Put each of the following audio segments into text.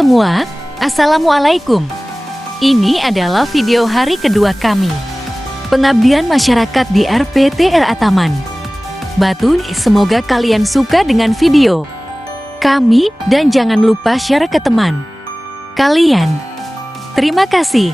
semua, Assalamualaikum. Ini adalah video hari kedua kami. Pengabdian masyarakat di RPTRA Taman Batu. Semoga kalian suka dengan video kami dan jangan lupa share ke teman kalian. Terima kasih.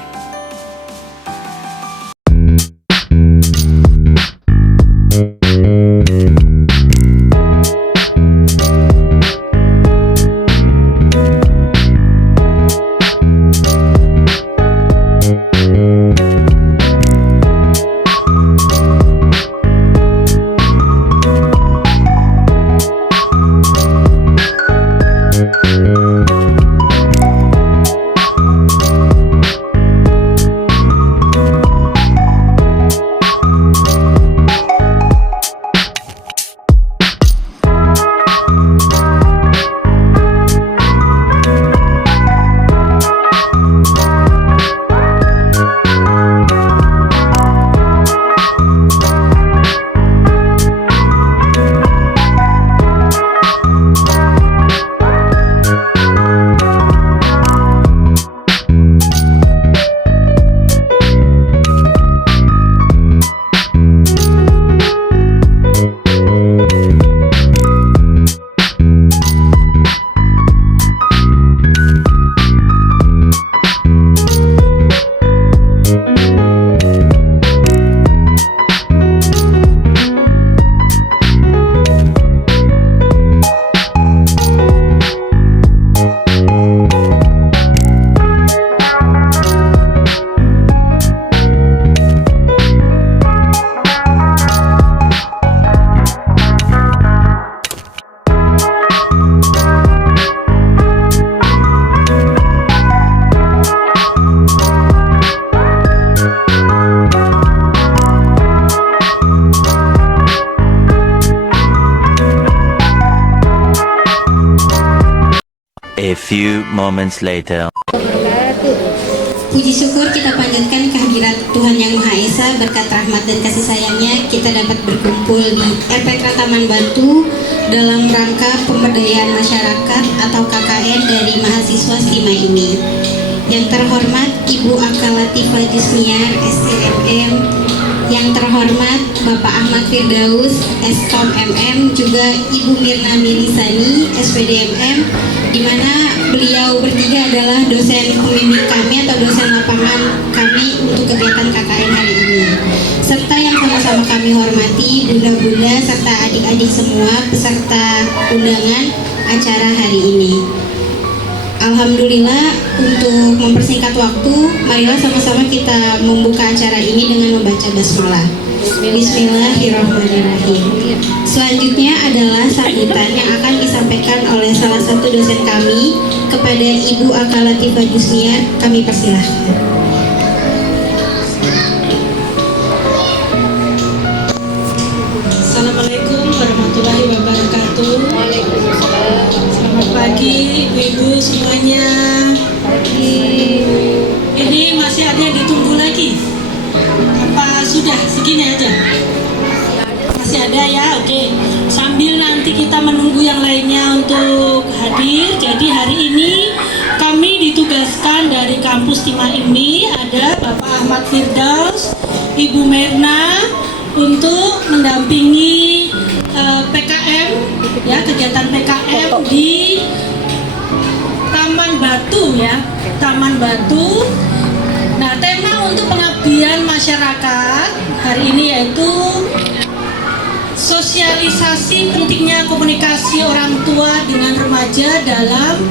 A few moments later. Puji syukur kita panjatkan kehadirat Tuhan Yang Maha Esa. Berkat rahmat dan kasih sayangnya kita dapat berkumpul di RPTRA Taman Batu dalam rangka pemberdayaan masyarakat atau KKN dari mahasiswa STIMA ini. Yang terhormat Ibu Aka Latifah Jusniar, STMM, yang terhormat Bapak Ahmad Firdaus, Eskom MM, juga Ibu Mirna Milisani, SPDMM, di mana beliau bertiga adalah dosen pembimbing kami atau dosen lapangan kami untuk kegiatan KKN hari ini. Serta yang sama-sama kami hormati bunda-bunda serta adik-adik semua peserta undangan acara hari ini. Alhamdulillah, untuk mempersingkat waktu, marilah sama-sama kita membuka acara ini dengan membaca basmalah. Bismillahirrahmanirrahim. Selanjutnya adalah sambutan yang akan disampaikan oleh salah satu dosen kami kepada Ibu Aka Latifah Jusniar. Kami persilahkan. Assalamualaikum warahmatullahi wabarakatuh. Waalaikumsalam. Selamat pagi ibu-ibu semuanya. Pagi. Ini masih ada yang ditunggu lagi? Apa sudah segini aja? Masih ada ya, oke. Sambil nanti kita menunggu yang lainnya untuk hadir. Jadi hari ini kami ditugaskan dari kampus STIMA ini ada Bapak Ahmad Firdaus, Ibu Mirna untuk mendampingi PKM, ya, kegiatan PKM di Taman Batu, ya, Taman Batu. Nah, tema untuk pengabdian masyarakat hari ini yaitu sosialisasi pentingnya komunikasi orang tua dengan remaja dalam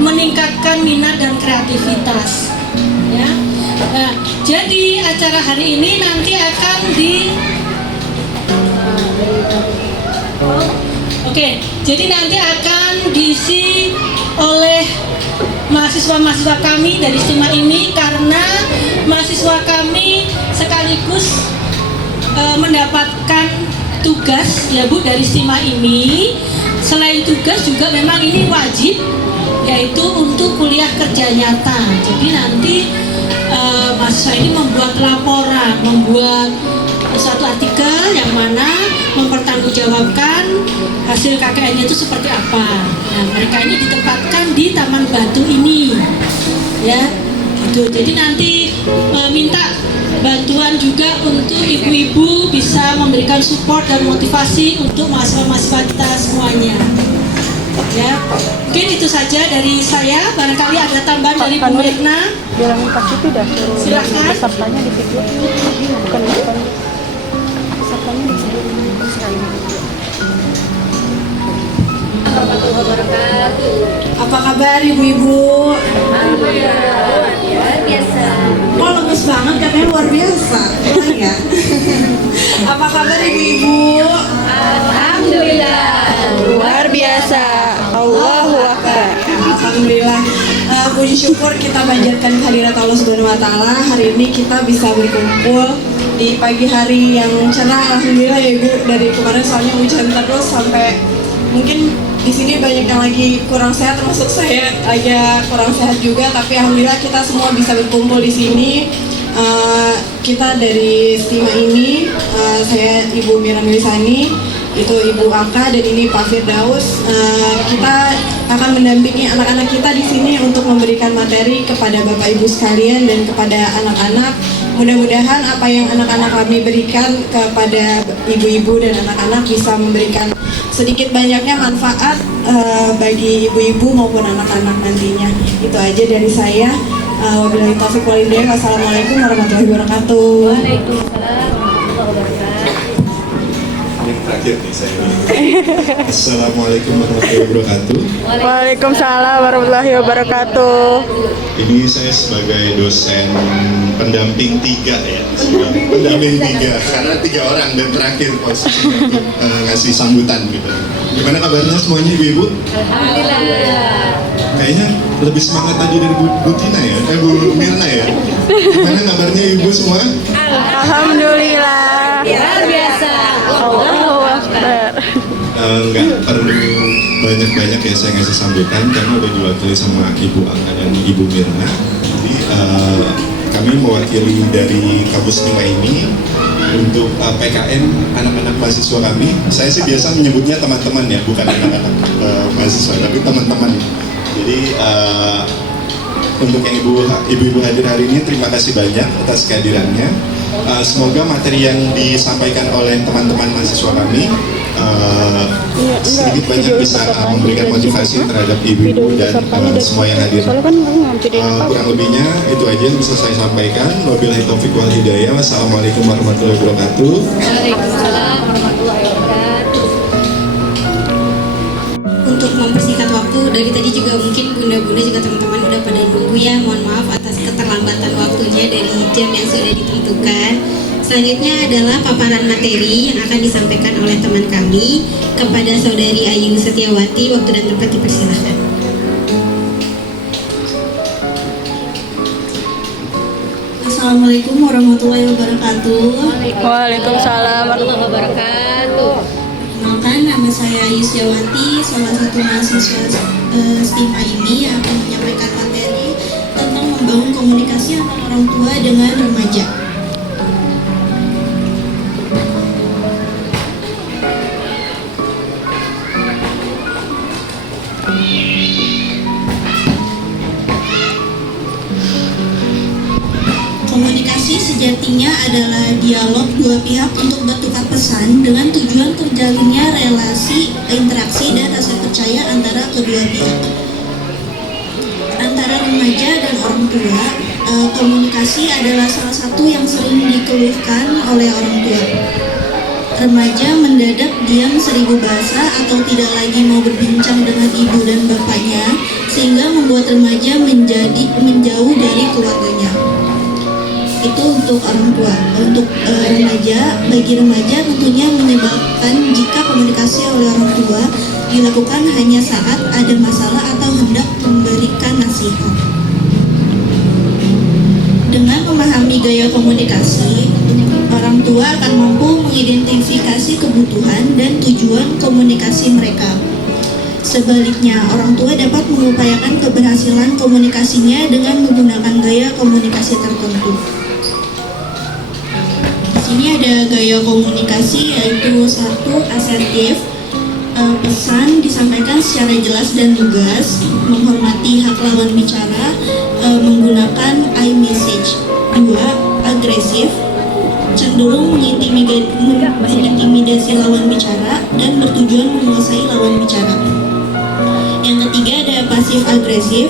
meningkatkan minat dan kreativitas, ya. Nah, jadi acara hari ini nanti akan jadi nanti akan diisi oleh mahasiswa-mahasiswa kami dari STIMA ini, karena mahasiswa kami sekaligus mendapatkan tugas, ya Bu, dari STIMA ini. Selain tugas juga memang ini wajib, yaitu untuk kuliah kerja nyata. Jadi nanti mahasiswa ini membuat laporan, membuat suatu artikel yang mana mempertanggungjawabkan mempertanggungjawabkan hasil KKN-nya itu seperti apa. Nah, mereka ini ditempatkan di Taman Batu ini, ya, gitu. Jadi nanti minta bantuan juga untuk ibu-ibu bisa memberikan support dan motivasi untuk mahasiswa-mahasiswa kita semuanya. Ya, mungkin itu saja dari saya. Barangkali ada tambahan dari Bu Mirna. Bilangin Pak Siti dah suruh Silakan. pesertanya di video. Bukan pesertanya di video sekali. Apa kabar ibu-ibu? Luar biasa. Kok lemes banget katanya luar biasa? Kurang ya? Apa kabar ibu-ibu? Alhamdulillah. Luar biasa. Allahu Akbar. Alhamdulillah. Puji syukur kita panjatkan kehadirat Allah Subhanahu wa taala. Hari ini kita bisa berkumpul di pagi hari yang cerah. Alhamdulillah ya Ibu, dari kemarin soalnya hujan terus sampai mungkin di sini banyak yang lagi kurang sehat, termasuk saya agak kurang sehat juga, tapi alhamdulillah kita semua bisa berkumpul di sini. Kita dari Stima ini, saya Ibu Mira Milisani, itu Ibu Aka, dan ini Pak Firdaus. Kita akan mendampingi anak-anak kita di sini untuk memberikan materi kepada Bapak Ibu sekalian dan kepada anak-anak. Mudah-mudahan apa yang anak-anak kami berikan kepada ibu-ibu dan anak-anak bisa memberikan sedikit banyaknya manfaat bagi ibu-ibu maupun anak-anak nantinya. Itu aja dari saya. Wabillahi taufiq wal hidayah. Wassalamualaikum warahmatullahi wabarakatuh. Waalaikumsalam warahmatullahi wabarakatuh. Yang terakhir nih saya. Assalamualaikum warahmatullahi wabarakatuh. Waalaikumsalam warahmatullahi wabarakatuh. Ini saya sebagai dosen pendamping 3 ya. Pendamping 3 karena 3 orang dan terakhir posisinya untuk ngasih sambutan gitu. Gimana kabarnya semuanya ibu-ibu? Alhamdulillah. Kayaknya lebih semangat tadi dari Bu Tina ya, Bu Mirna ya. Gimana kabarnya ibu semua? Alhamdulillah. Luar biasa. Allahu Akbar. Nggak perlu banyak-banyak ya saya ngasih sambutan karena udah diwakili sama Ibu Aka dan Ibu Mirna. Jadi kami mewakili dari kampus Stima ini untuk PKN anak-anak mahasiswa kami. Saya sih biasa menyebutnya teman-teman ya, bukan anak-anak mahasiswa, tapi teman-teman. Jadi untuk yang ibu-ibu hadir hari ini, terima kasih banyak atas kehadirannya. Semoga materi yang disampaikan oleh teman-teman mahasiswa kami sedikit banyak bisa memberikan motivasi terhadap ibu-ibu dan semua yang hadir. Kurang lebihnya itu aja yang bisa saya sampaikan. Wabillahi taufiq wal hidayah. Wassalamualaikum warahmatullahi wabarakatuh. Waalaikumsalam warahmatullahi wabarakatuh. Untuk mempersingkat waktu, dari tadi juga mungkin bunda-bunda juga teman-teman udah pada nunggu ya. Mohon maaf atas keterlambatan waktunya dari jam yang sudah ditentukan. Selanjutnya adalah paparan materi yang akan disampaikan oleh teman kami kepada Saudari Ayu Setiawati. Waktu dan tempat dipersilahkan. Assalamualaikum warahmatullahi wabarakatuh. Waalaikumsalam warahmatullahi wabarakatuh. Perkenalkan, nama saya Ayu Setiawati, salah satu mahasiswa Stima ini yang akan menyampaikan materi tentang membangun komunikasi antara orang tua dengan remaja. Komunikasi sejatinya adalah dialog dua pihak untuk bertukar pesan dengan tujuan terjalinnya relasi, interaksi, dan rasa percaya antara kedua pihak. Antara remaja dan orang tua, komunikasi adalah salah satu yang sering dikeluhkan oleh orang tua. Remaja mendadak diam 1000 bahasa atau tidak lagi mau berbincang dengan ibu dan bapaknya, sehingga membuat remaja menjauh dari keluarganya. Itu untuk orang tua. Untuk bagi remaja tentunya menyebabkan jika komunikasi oleh orang tua dilakukan hanya saat ada masalah atau hendak memberikan nasihat. Dengan memahami gaya komunikasi, orang tua akan mampu mengidentifikasi kebutuhan dan tujuan komunikasi mereka. Sebaliknya, orang tua dapat mengupayakan keberhasilan komunikasinya dengan menggunakan gaya komunikasi tertentu. Di sini ada ada gaya komunikasi, yaitu satu, asertif. Pesan disampaikan secara jelas dan lugas, menghormati hak lawan bicara, menggunakan I message. Dua, agresif, cenderung mengintimidasi lawan bicara dan bertujuan menguasai lawan bicara. Yang ketiga ada pasif agresif.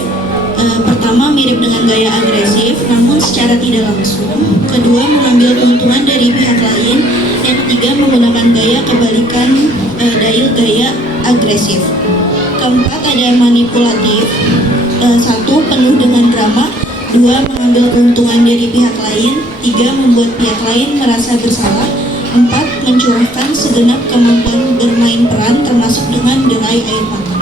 Pertama mirip dengan gaya agresif, namun secara tidak langsung. Kedua, mengambil keuntungan dari pihak lain. Yang ketiga, menggunakan gaya kebalikan dari gaya agresif. Keempat, ada manipulatif. Satu, penuh dengan drama. Dua, mengambil keuntungan dari pihak lain. Tiga, membuat pihak lain merasa bersalah. Empat, mencurahkan segenap kemampuan bermain peran termasuk dengan derai air mata.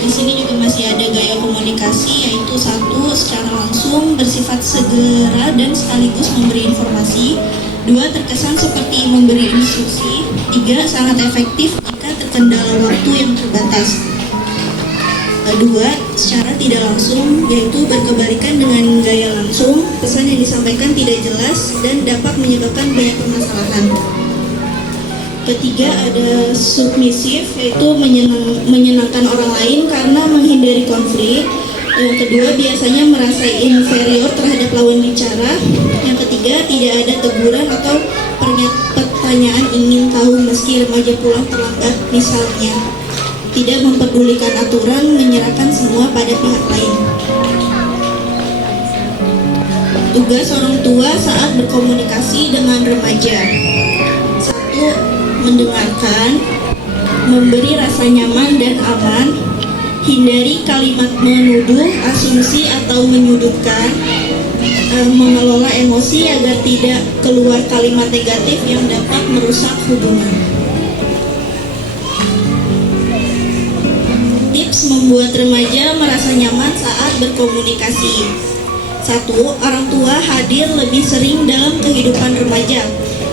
Di sini juga masih ada gaya komunikasi, yaitu satu, secara langsung, bersifat segera dan sekaligus memberi informasi. Dua, terkesan seperti memberi instruksi. Tiga, sangat efektif jika terkendala waktu yang terbatas. Dua, secara tidak langsung, yaitu berkebalikan dengan gaya langsung, pesan yang disampaikan tidak jelas dan dapat menyebabkan banyak permasalahan. Ketiga, ada submisif, yaitu menyenangkan orang lain karena menghindari konflik. Yang kedua, biasanya merasa inferior terhadap lawan bicara. Yang ketiga, tidak ada teguran atau pertanyaan ingin tahu meski remaja pulang terlambat misalnya. Tidak mempedulikan aturan, menyerahkan semua pada pihak lain. Tugas orang tua saat berkomunikasi dengan remaja. Satu, mendengarkan, memberi rasa nyaman dan aman, hindari kalimat menuduh, asumsi atau menyudutkan, mengelola emosi agar tidak keluar kalimat negatif yang dapat merusak hubungan. Tips membuat remaja merasa nyaman saat berkomunikasi. Satu, orang tua hadir lebih sering dalam kehidupan remaja.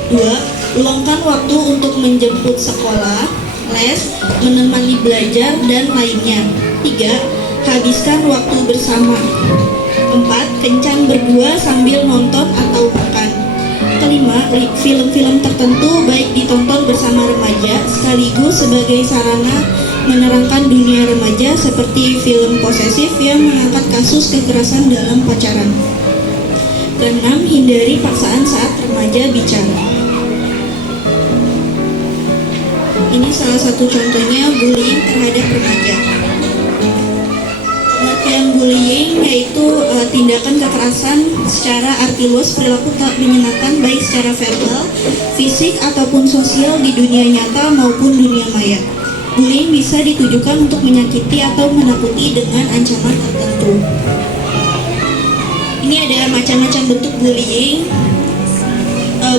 Dua, luangkan waktu untuk menjemput sekolah, les, menemani belajar, dan lainnya. Tiga, habiskan waktu bersama. Empat, kencan berdua sambil nonton atau makan. Kelima, film-film tertentu baik ditonton bersama remaja sekaligus sebagai sarana menerangkan dunia remaja seperti film posesif yang mengangkat kasus kekerasan dalam pacaran. Keenam, hindari paksaan saat remaja bicara. Ini salah satu contohnya bullying terhadap remaja. Pengertian bullying yaitu tindakan kekerasan secara arti luas, perilaku tak menyenangkan baik secara verbal, fisik ataupun sosial di dunia nyata maupun dunia maya. Bullying bisa ditujukan untuk menyakiti atau menakuti dengan ancaman tertentu. Ini ada macam-macam bentuk bullying.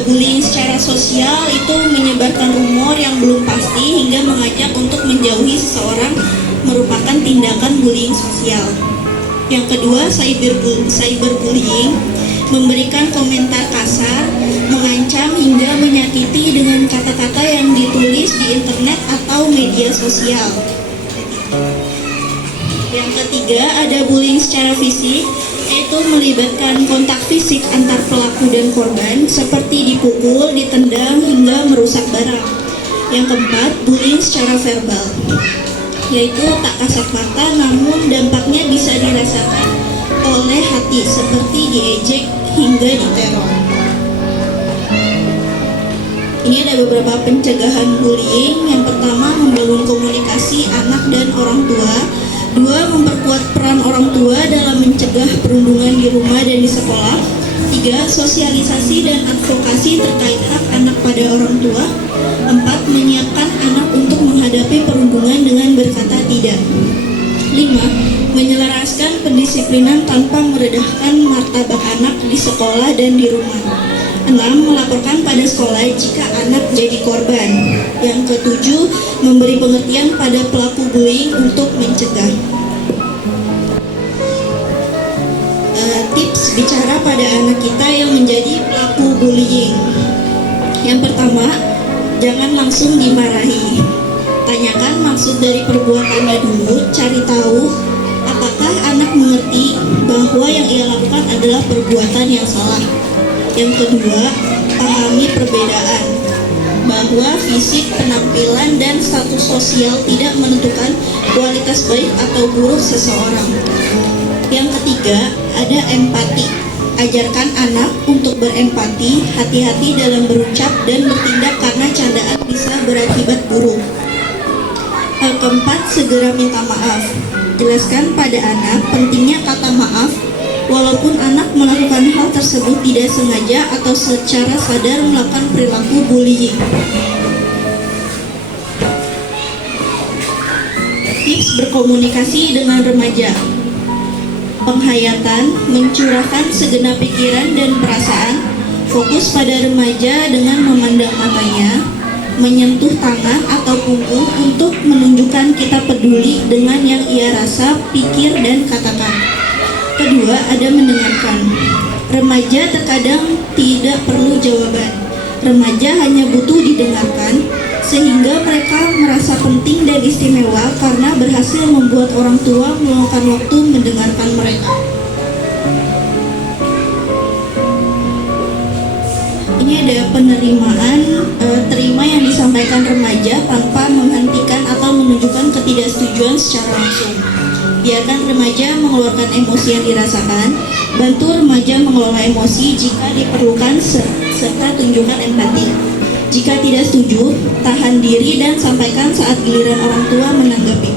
Bullying secara sosial itu menyebarkan rumor yang belum pasti hingga mengajak untuk menjauhi seseorang, merupakan tindakan bullying sosial. Yang kedua, cyberbullying, memberikan komentar kasar, mengancam hingga menyakiti dengan kata-kata yang ditulis di internet atau media sosial. Yang ketiga, ada bullying secara fisik, yaitu melibatkan kontak fisik antar pelaku dan korban seperti dipukul, ditendang, hingga merusak barang. Yang keempat, bullying secara verbal, yaitu tak kasat mata namun dampaknya bisa dirasakan oleh hati seperti diejek hingga diteror. Ini ada beberapa pencegahan bullying. Yang pertama, membangun komunikasi anak dan orang tua. Dua, memperkuat peran orang tua dalam mencegah perundungan di rumah dan di sekolah. Tiga, sosialisasi dan advokasi terkait hak anak pada orang tua. Empat, menyiapkan anak untuk menghadapi perundungan dengan berkata tidak. Lima, menyelaraskan pendisiplinan tanpa merendahkan martabat anak di sekolah dan di rumah. 6. Melaporkan pada sekolah jika anak jadi korban. Yang ketujuh, memberi pengertian pada pelaku bullying untuk mencegah. Tips bicara pada anak kita yang menjadi pelaku bullying. Yang pertama, jangan langsung dimarahi. Tanyakan maksud dari perbuatannya dulu, cari tahu apakah anak mengerti bahwa yang ia lakukan adalah perbuatan yang salah. Yang kedua, pahami perbedaan, bahwa fisik, penampilan, dan status sosial tidak menentukan kualitas baik atau buruk seseorang. Yang ketiga, ada empati. Ajarkan anak untuk berempati, hati-hati dalam berucap dan bertindak karena candaan bisa berakibat buruk. Hal keempat, segera minta maaf. Jelaskan pada anak pentingnya kata maaf, walaupun anak melakukan hal tersebut tidak sengaja atau secara sadar melakukan perilaku bullying. Tips berkomunikasi dengan remaja. Penghayatan, mencurahkan segenap pikiran dan perasaan, fokus pada remaja dengan memandang matanya, menyentuh tangan atau punggung untuk menunjukkan kita peduli dengan yang ia rasa, pikir, dan katakan. Kedua, ada mendengarkan. Remaja terkadang tidak perlu jawaban. Remaja hanya butuh didengarkan, sehingga mereka merasa penting dan istimewa karena berhasil membuat orang tua meluangkan waktu mendengarkan mereka. Ini ada penerimaan, terima yang disampaikan remaja tanpa menghentikan atau menunjukkan ketidaksetujuan secara langsung. Biarkan remaja mengeluarkan emosi yang dirasakan, bantu remaja mengelola emosi jika diperlukan serta tunjukkan empati. Jika tidak setuju, tahan diri dan sampaikan saat giliran orang tua menanggapi.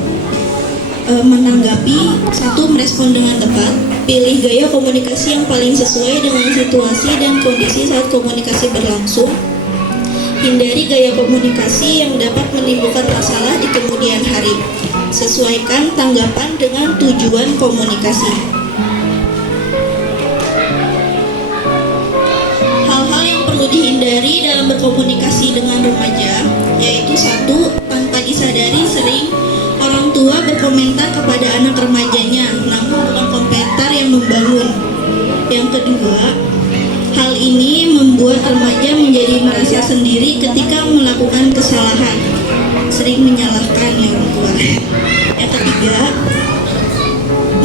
Satu, merespon dengan tepat. Pilih gaya komunikasi yang paling sesuai dengan situasi dan kondisi saat komunikasi berlangsung. Hindari gaya komunikasi yang dapat menimbulkan masalah di kemudian hari. Sesuaikan tanggapan dengan tujuan komunikasi. Hal-hal yang perlu dihindari dalam berkomunikasi dengan remaja, yaitu satu, tanpa disadari sering orang tua berkomentar kepada anak remajanya, namun bukan komentar yang membangun. Yang kedua, hal ini membuat remaja menjadi merasa sendiri ketika melakukan kesalahan, sering menyalahkan orang tua. Yang ketiga,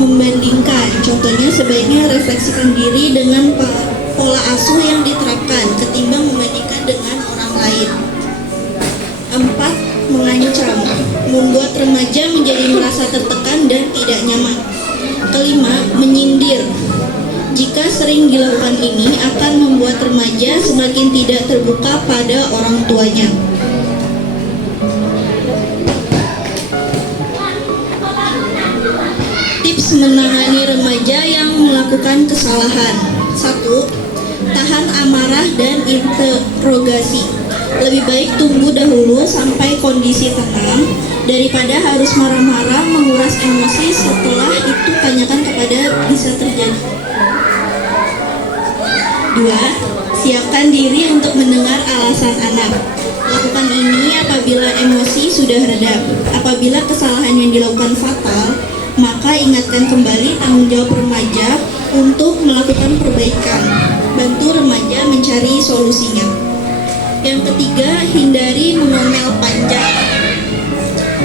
membandingkan. Contohnya, sebaiknya refleksikan diri dengan pola asuh yang diterapkan ketimbang membandingkan dengan orang lain. 4. Mengancam, membuat remaja menjadi merasa tertekan dan tidak nyaman. Kelima, menyindir. Jika sering dilakukan ini akan membuat remaja semakin tidak terbuka pada orang tuanya. Tips menangani remaja yang melakukan kesalahan. 1. Tahan amarah dan interogasi. Lebih baik tunggu dahulu sampai kondisi tenang daripada harus marah-marah menguras emosi setelah itu tanyakan kepada bisa terjadi. 2. Siapkan diri untuk mendengar alasan anak. Lakukan ini apabila emosi sudah reda. Apabila kesalahan yang dilakukan fatal, maka ingatkan kembali tanggung jawab remaja untuk melakukan perbaikan. Bantu remaja mencari solusinya. Yang ketiga, hindari mengomel panjang.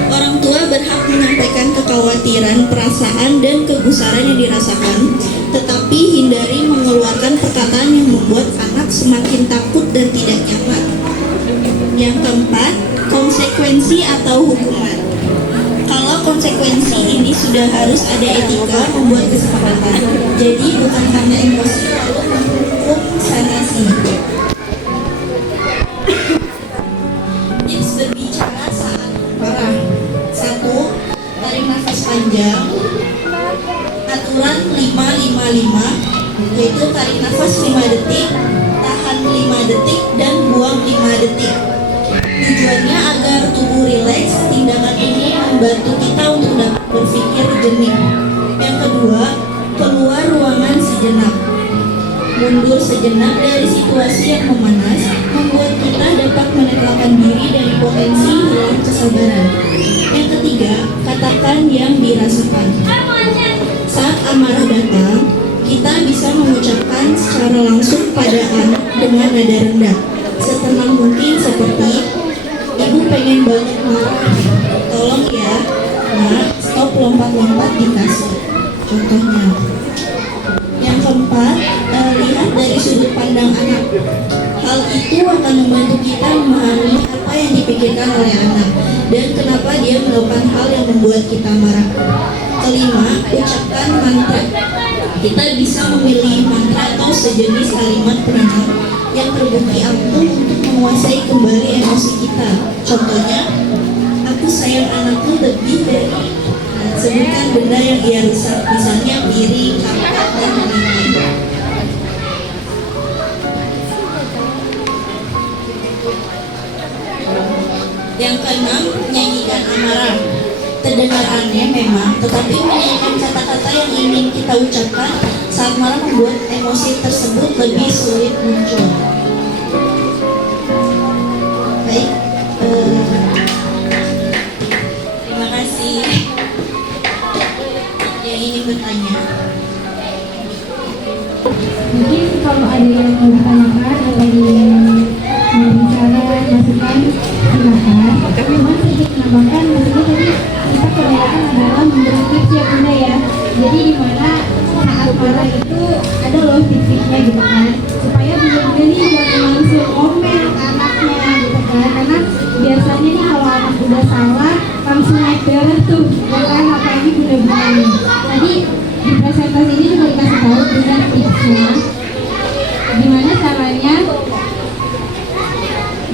Orang tua berhak menyampaikan kekhawatiran, perasaan, dan kegusaran yang dirasakan, tetapi hindari mengeluarkan perkataan yang membuat anak semakin takut dan tidak nyaman. Yang keempat, konsekuensi atau hukuman. Kalau konsekuensi ini sudah harus ada etika membuat kesepakatan, jadi bukan karena emosi lalu menghukum sanasi. Tips berbicara saat marah. 1. Tarik nafas panjang. Aturan 5-5-5, yaitu tarik nafas 5 detik, tahan 5 detik, dan buang 5 detik. Tujuannya agar tubuh rileks. Tindakan ini membantu kita untuk dapat berpikir jernih. Yang kedua, keluar ruangan sejenak. Mundur sejenak dari situasi yang memanas membuat kita dapat menenangkan diri dari potensi hilang kesabaran. Yang ketiga, katakan yang dirasakan. Saat amarah datang, kita bisa mengucapkan secara langsung pada anak dengan nada rendah, setenang mungkin seperti, "Ibu pengen banget marah, tolong ya, nak, stop lompat-lompat di kasur." contohnya. Yang keempat, lihat dari sudut pandang anak. Hal itu akan membantu kita memahami apa yang dipikirkan oleh anak dan kenapa dia melakukan hal yang membuat kita marah. Kelima, ucapkan mantra. Kita bisa memilih mantra atau sejenis kalimat penenang yang terbukti ampuh untuk menguasai kembali emosi kita. Contohnya, aku sayang anakku lebih dari sebutkan benda yang ia rusak, misalnya piring, kapak, dan lain-lain. Yang keenam, nyanyikan amarah. Terdengar aneh memang, tetapi menyanyikan kata-kata yang ingin kita ucapkan saat marah membuat emosi tersebut lebih sulit muncul. Baik, terima kasih. Yang ingin bertanya? Mungkin kalau ada yang mau ditanyakan atau mau bicara, masukan, silakan. Cuma sedikit menambahkan, maksudnya tadi kita kebanyakan adalah memberi tips ya Bunda ya. Jadi dimana saat marah itu ada loh tips-tipsnya gitu kan, supaya Bunda nih jangan langsung ngomel ke anaknya gitu kan. Karena biasanya nih kalau anak udah salah langsung naik darah tuh, ya kan, apalagi Bunda-Bunda nih. Tadi di presentasi ini juga dikasih tahu dengan tipsnya gimana caranya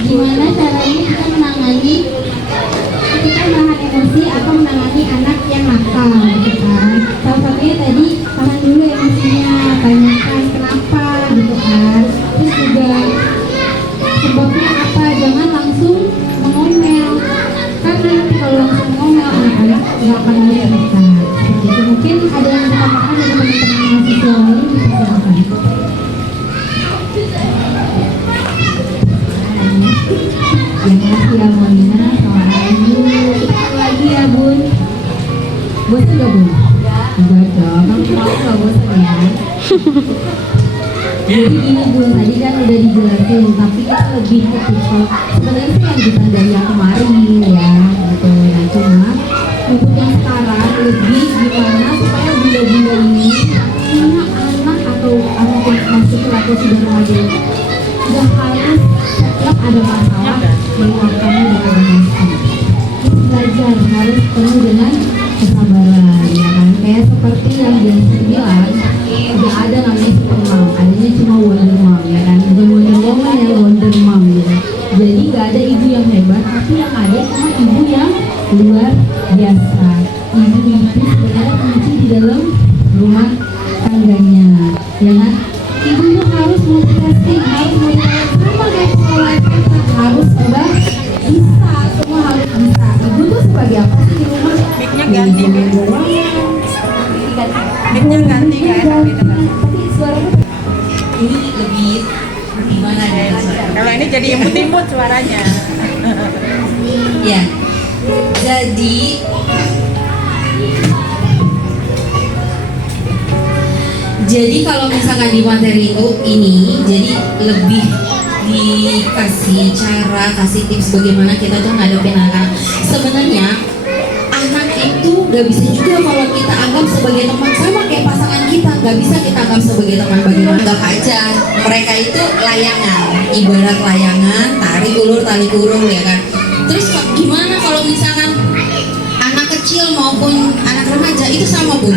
kita menangani ketika menahan emosi atau menangani anak yang nakal gitu kan. Salah satunya tadi tahan dulu emosinya, tanyakan kenapa gitu kan, terus juga sebabnya apa, jangan langsung mengomel karena nanti kalau langsung ngomel anak-anak nggak akan mengerti. Itu mungkin ada yang ditambahkan dari teman-teman mahasiswa lain, dipersilakan. Yang kasih ya Monina sama Ayu. Lagi ya Bun. Bosan gak Bun? Enggak dong, kamu mau gak bosan ya? Jadi gini Bun, tadi kan udah dijelasin, tapi kita lebih ke tipe sebenarnya sih lanjutan dari yang kemarin ya gitu. Nah cuma untuk yang sekarang lebih gimana supaya bunda-bunda ini punya anak atau anak yang masuk atau sudah remaja sudah harus setiap ada masalah meluapkannya dengan emosi. Terus belajar harus penuh dengan kesabaran, ya kan? Kayak seperti yang dia bilang, tidak ada namanya super mom, adanya cuma wonder mom, ya kan? Bukan wonder woman ya, wonder mom gitu. Jadi nggak ada ibu yang hebat, tapi yang ada cuma ibu yang luar biasa. Ibu itu sebenarnya kunci di dalam rumah tangganya, ya kan? Ibu itu harus motivasi, sama kayak sekolah SMK, harus coba bisa, semua harus bisa. Ibu tuh sebagai apa sih di rumah? Mic-nya ganti, mic-nya ganti kan? Tapi suaranya Ini lebih gimana ya? Kalau ini jadi imut-imut suaranya. Ya, jadi kalau misalkan di materi itu ini, jadi lebih dikasih cara, kasih tips bagaimana kita tuh ngadepin anak. Sebenarnya anak itu gak bisa juga kalau kita anggap sebagai teman, sama kayak pasangan kita, gak bisa kita anggap sebagai teman. Bagaimana? Anggap aja mereka itu layangan, ibarat layangan, tarik ulur tali kurung, ya kan. Terus gimana kalau misalkan anak kecil maupun anak remaja itu sama Bun.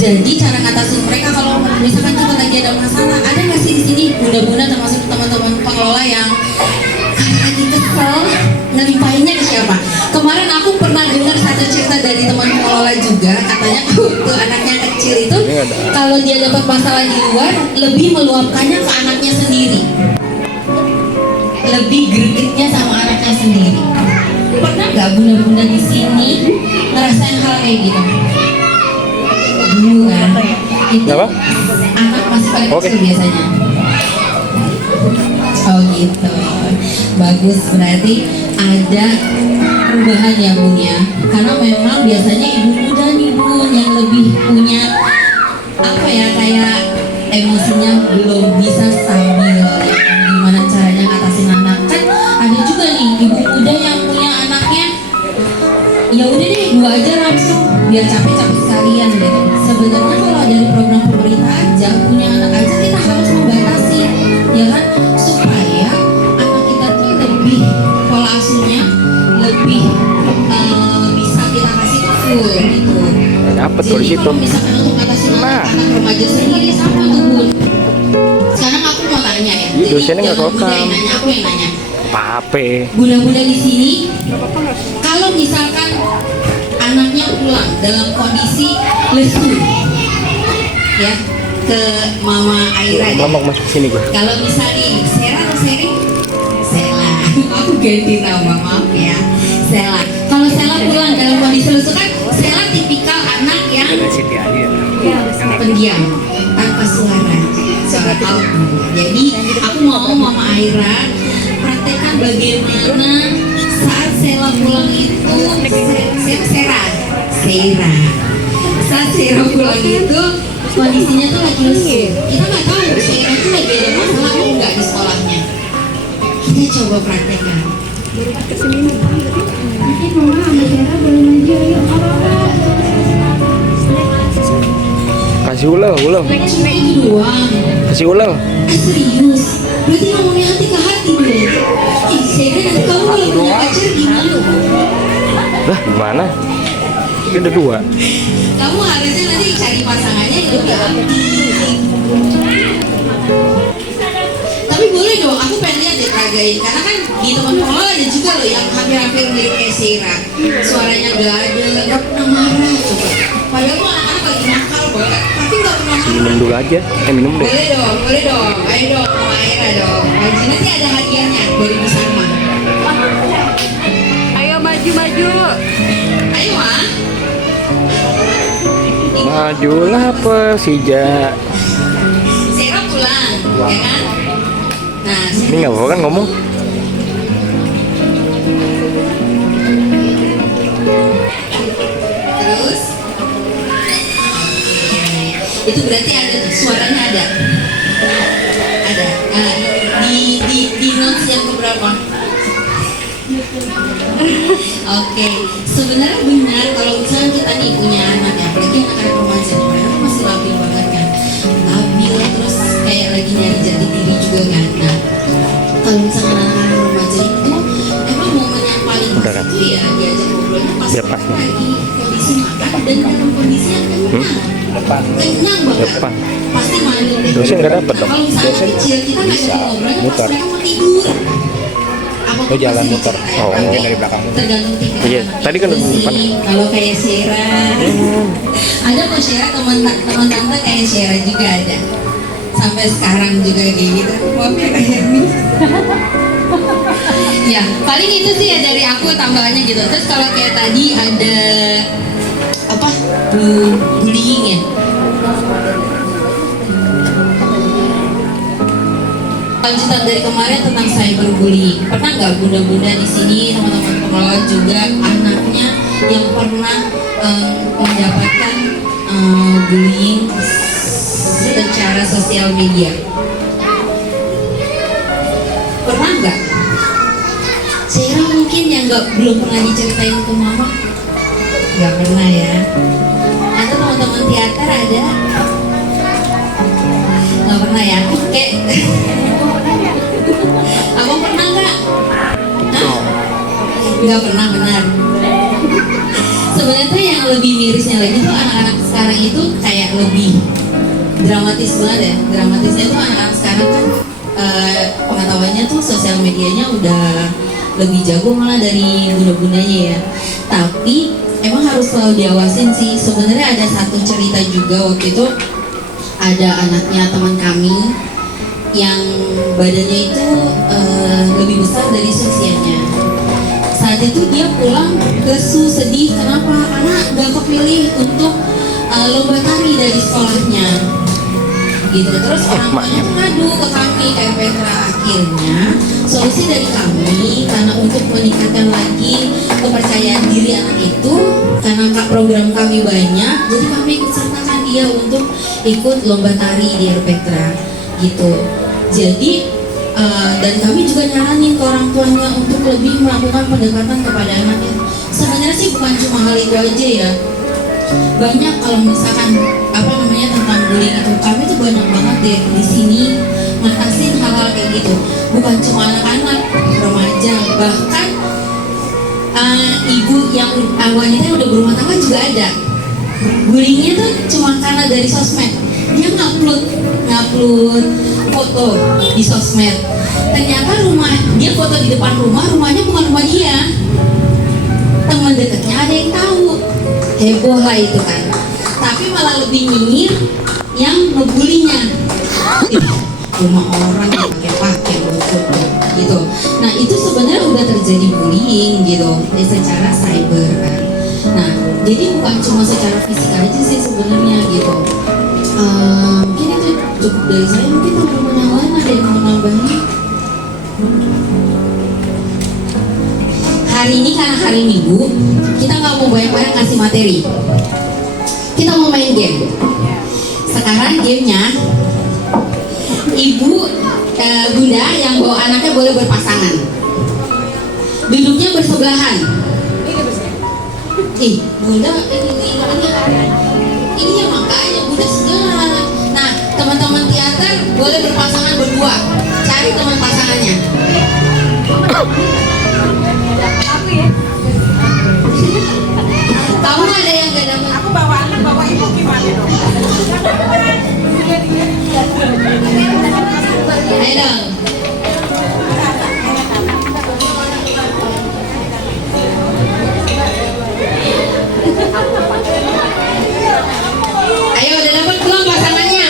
Jadi cara ngatasin mereka kalau misalkan kita lagi ada masalah, ada nggak sih di sini bunda-bunda termasuk teman-teman pengelola yang lagi kesel, ngelimpahinnya ke siapa? Kemarin aku pernah dengar satu cerita dari teman pengelola juga, katanya waktu anaknya kecil itu kalau dia dapat masalah di luar, lebih meluapkannya ke anaknya sendiri, lebih gregetnya sama anaknya sendiri. Pernah nggak bunda-bunda di sini ngerasain hal kayak gitu? Dulu kan, itu anak masih paling kecil biasanya. Oh gitu, bagus, berarti ada perubahan ya Bun ya. Karena memang biasanya ibu muda nih Bun yang lebih punya apa ya, kayak emosinya belum bisa stabil ya. Gimana caranya ngatasin anak, kan ada juga nih ibu muda yang punya anaknya ya udah deh gua aja langsung biar capek-capek sekalian gitu. Sebenarnya situ. Kalau misalkan untuk atasi anak remaja sendiri sama tuh Bun. Sekarang aku mau tanya ya. Ih, dosennya nggak jangan Bunda welcome. yang nanya, aku yang nanya. Pape. Bunda-bunda di sini, kalau misalkan anaknya pulang dalam kondisi lesu, ya ke Mama Aira. Ya. Mau masuk sini gue. Kalau misalnya Sera atau Seri? Sela. Aku ganti nama, maaf ya. Sela. Kalau Sela pulang dalam kondisi lesu kan, Sela tipikal anak yang pendiam, tanpa suara, suara kalbu. Jadi aku mau Mama Aira praktekkan bagaimana saat Sela pulang itu, Sera. Saat Sera pulang itu kondisinya tuh lagi lesu. Kita nggak tahu Sera itu lagi ada masalah atau enggak di sekolahnya. Kita coba praktekkan. Mungkin Mama sama Sarah boleh maju yuk. Kasih ulang. Cuma itu doang. Kasih ulang. Serius? Berarti ngomongnya hati ke hati dong. Sera nanti kamu kalau punya pacar gimana? Lah gimana? Ini ada 2. Kamu harusnya nanti cari pasangannya yang lebih aktif. Tapi boleh dong, aku pengen lihat deh peragain. Karena kan di teman sekolah ada juga loh yang hampir-hampir mirip kayak Sera. Suaranya gak ada, gak pernah marah coba. Padahal tuh anak-anak lagi nakal banget, tapi gak pernah marah. Minum dulu aja. Minum deh. Boleh dong. Ayo dong, sama Aira dong. Nanti ada hadiahnya dari Bisma. Ayo maju. Ayo ah. Majulah Persija. Sera pulang, ya kan? Nah, Ini nggak apa-apa kan ngomong. terus itu berarti ada suaranya ada. Di notes yang keberapa? Oke, sebenarnya benar kalau misalnya kita nih punya anak ya, apalagi anak-anak remaja nih, mereka tuh masih labil banget kan, labil terus kayak lagi nyari jati diri juga kan. Nah, kalau misalnya anak-anak remaja itu emang momen yang paling pas itu ya diajak ngobrolnya pas Ya, mereka pas. lagi kondisi makan dan dalam kondisi yang kenyang banget, pasti main deh. Dosen nggak dapet dong. Kalau misalnya Dosen kecil kita ngajak ngobrolnya pas muter. mereka mau tidur. Oh, jalan muter. Oh, mungkin dari belakang. Tergantung tingkat Iya, anaknya tadi kan juga di depan. sih. Kalau kayak Sera, ada kok Sera teman tante kayak Sera juga ada. Sampai sekarang juga kayak gitu. Maaf ya kayak ini. Ya, paling itu sih ya dari aku tambahannya gitu. Terus kalau kayak tadi ada apa? Bullying ya. Lanjutan dari kemarin tentang cyberbullying. Pernah nggak bunda-bunda di sini, teman-teman pengelola juga anaknya yang pernah mendapatkan bullying secara sosial media? Pernah nggak? Saya mungkin yang belum pernah diceritain ke mama, nggak pernah ya. Atau teman-teman teater ada? Nggak pernah ya? Kayak abang pernah nggak? Nggak pernah, benar. Sebenarnya yang lebih mirisnya lagi tuh anak-anak sekarang itu kayak lebih dramatis banget ya. Dramatisnya tuh anak-anak sekarang kan pengetahuannya tuh sosial medianya udah lebih jago malah dari bunda-bundanya ya. Tapi emang harus selalu diawasin sih. Sebenarnya ada satu cerita juga waktu itu, ada anaknya teman kami yang badannya itu lebih besar dari usianya. Saat itu dia pulang lesu, sedih. Kenapa? Karena gak kepilih untuk lomba tari dari sekolahnya. Gitu. Terus orang tuanya tuh ngadu ke kami, kayak Petra. Akhirnya solusi dari kami, karena untuk meningkatkan lagi kepercayaan diri anak itu, karena program kami banyak, jadi kami ikut sertakan dia untuk ikut lomba tari di Petra gitu. Jadi dan kami juga nyaranin ke orang tuanya untuk lebih melakukan pendekatan kepada anaknya. Sebenarnya sih bukan cuma hal itu aja ya, banyak kalau misalkan tentang bullying itu, kami tuh banyak banget deh di sini ngatasin hal-hal kayak gitu. Bukan cuma anak-anak, remaja, bahkan ibu yang wanita yang udah berumah tangga juga ada. bullyingnya tuh cuma karena dari sosmed. Dia ngupload foto di sosmed. Ternyata dia foto di depan rumahnya bukan rumah dia. Teman dekatnya ada yang tahu, heboh lah itu kan. Tapi malah lebih nyinyir yang ngebulinya. Rumah orang yang pakai foto gitu. Nah itu sebenarnya udah terjadi bullying gitu, secara cyber kan. Nah jadi bukan cuma secara fisik aja sih sebenarnya gitu. Mungkin itu cukup dari saya. Mungkin teman-teman yang lain ada yang mau nambahin? Hari ini karena hari Minggu, kita nggak mau banyak-banyak kasih materi. Kita mau main game. Sekarang gamenya, ibu bunda yang bawa anaknya boleh berpasangan. Duduknya bersebelahan. Bunda ini ya makanya bunda sebelah. Nah, teman-teman teater boleh berpasangan berdua. Cari teman pasangannya. Kamu ada yang gak dapat? Aku bawa ibu gimana dong? Ayo dong. Ayo, udah dapat belum pasangannya?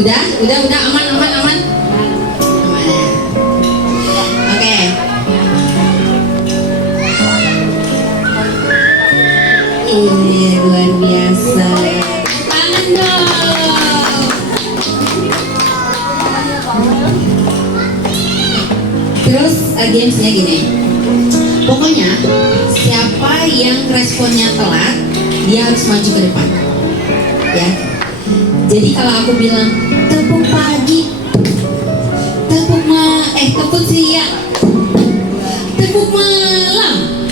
Udah, aman. Oke. Iya, luar biasa. Tangan dong. Terus gamesnya gini. Pokoknya siapa yang responnya telat, dia harus maju ke depan. Ya. Jadi kalau aku bilang tepuk pagi, tepuk siang, tepuk malam.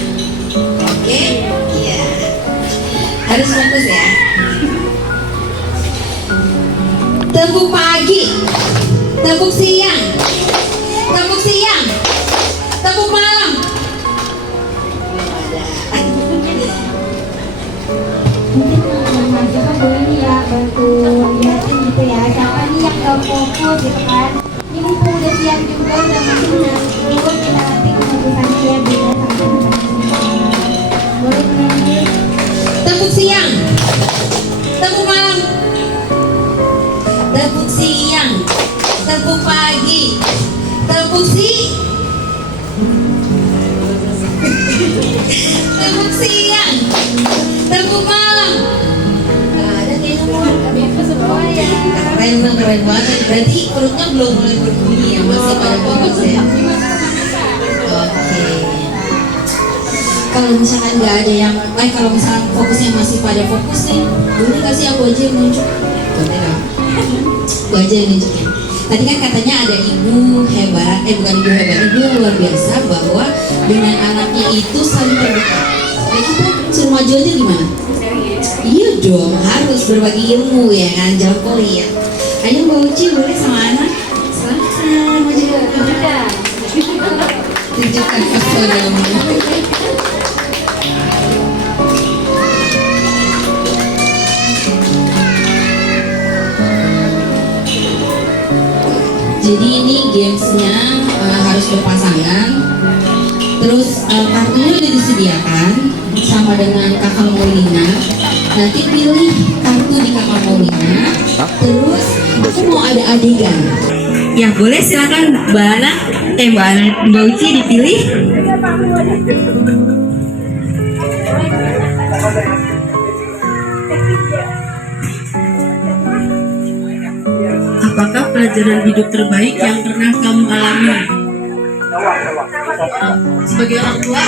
Oke? Iya. Harus fokus ya. Tepuk pagi, tepuk siang, tepuk malam. Mungkin teman-teman juga boleh nih ya bantu lihatin gitu ya, siapa nih yang gak fokus gitu kan. Ini mumpung udah siang juga, udah masuk ngantuk, kita nanti keputusannya ya beda sama teman-teman. Boleh nih. Tepuk siang, tepuk malam, tepuk siang, tepuk pagi, tepuk tepuk siang, tepuk malam. Ada kayaknya semua ya. Keren banget. Berarti perutnya belum mulai berbunyi ya, masih pada fokus ya. Oke. Kalau misalkan nggak ada yang, kalau misalkan fokusnya masih pada fokus nih, boleh kasih aku aja yang nunjuk. Boleh dong. Aku aja yang nunjukin. Tadi kan katanya ada ibu hebat, bukan ibu hebat, ibu yang luar biasa bahwa dengan anaknya itu saling terdekat. Jadi kita suruh maju aja gimana? Iya dong, harus berbagi ilmu ya kan, jangkau ya. Ayo Mbak Uci boleh sama anak? Silahkan maju ke tunjukkan. Tunjukkan pesonamu. Jadi ini gamesnya harus berpasangan. Terus kartunya udah disediakan sama dengan Kakak Maulina. Nanti pilih kartu di Kakak Maulina. Terus aku mau ada adegan. Ya boleh silakan Mbak Uci dipilih. Apakah pelajaran hidup terbaik yang pernah kamu alami? Sebagai orang tua?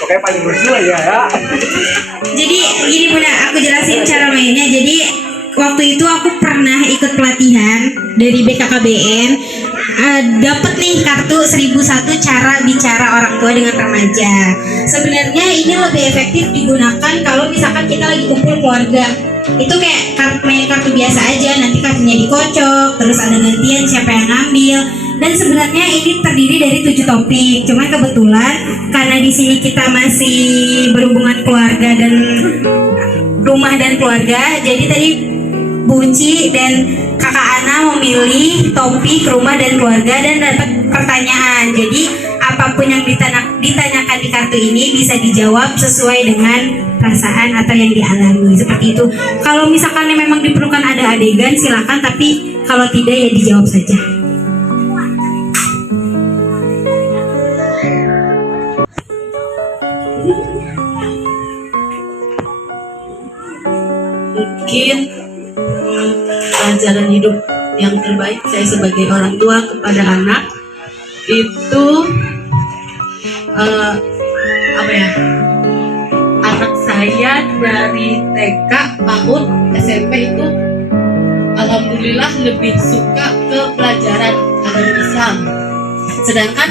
Oke, paling lucu ya. Jadi gini Bunda, aku jelasin cara mainnya. Jadi waktu itu aku pernah ikut pelatihan dari BKKBN, dapat nih kartu 1001 cara bicara orang tua dengan remaja. Sebenarnya ini lebih efektif digunakan kalau misalkan kita lagi kumpul keluarga. itu kayak main kartu biasa aja, nanti kartunya dikocok, terus ada gantian siapa yang ngambil. Dan sebenarnya ini terdiri dari 7 topik. Cuman kebetulan karena di sini kita masih berhubungan keluarga dan rumah dan keluarga, jadi tadi Bu Uci dan Kakak Ana memilih topik rumah dan keluarga dan dapat pertanyaan. Jadi apapun yang ditanyakan di kartu ini bisa dijawab sesuai dengan perasaan atau yang dialami, seperti itu. Kalau misalkan memang diperlukan ada adegan silakan, tapi kalau tidak ya dijawab saja. Mungkin pelajaran hidup yang terbaik saya sebagai orang tua kepada anak itu anak saya dari TK, PAUD, SMP itu alhamdulillah lebih suka ke pelajaran agama Islam. Sedangkan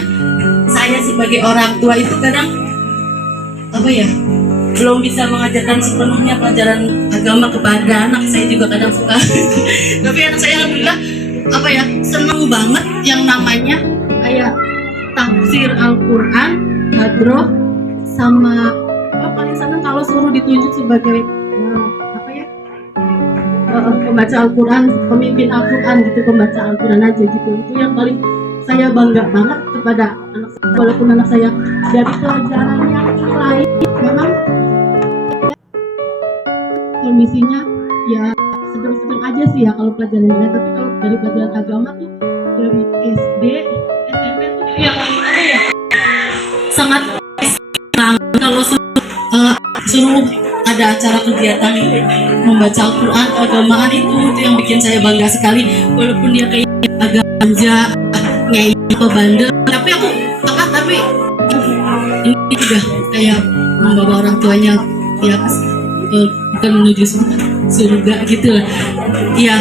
saya sebagai orang tua itu kadang belum bisa mengajarkan sepenuhnya pelajaran agama kepada anak. Saya juga kadang suka tapi anak saya alhamdulillah seneng banget yang namanya kayak tafsir Al-Quran, hadroh, sama paling seneng kalau suruh ditunjuk sebagai pembaca Al-Quran, pemimpin Al-Quran gitu, pembaca Al-Quran aja gitu. Itu yang paling saya bangga banget kepada anak saya, walaupun anak saya dari pelajaran yang lain memang kondisinya ya sedang-sedang aja sih ya kalau pelajaran lain, tapi kalau dari pelajaran agama tuh dari SD, SMP tuh ya sangat banget. Kalau suruh ada acara kegiatan membaca Al-Quran keagamaan itu yang bikin saya bangga sekali, walaupun dia kayak agak manja, ngeyel apa bandel, tapi ini udah kayak membawa orang tuanya ya bukan menuju surga gitu ya.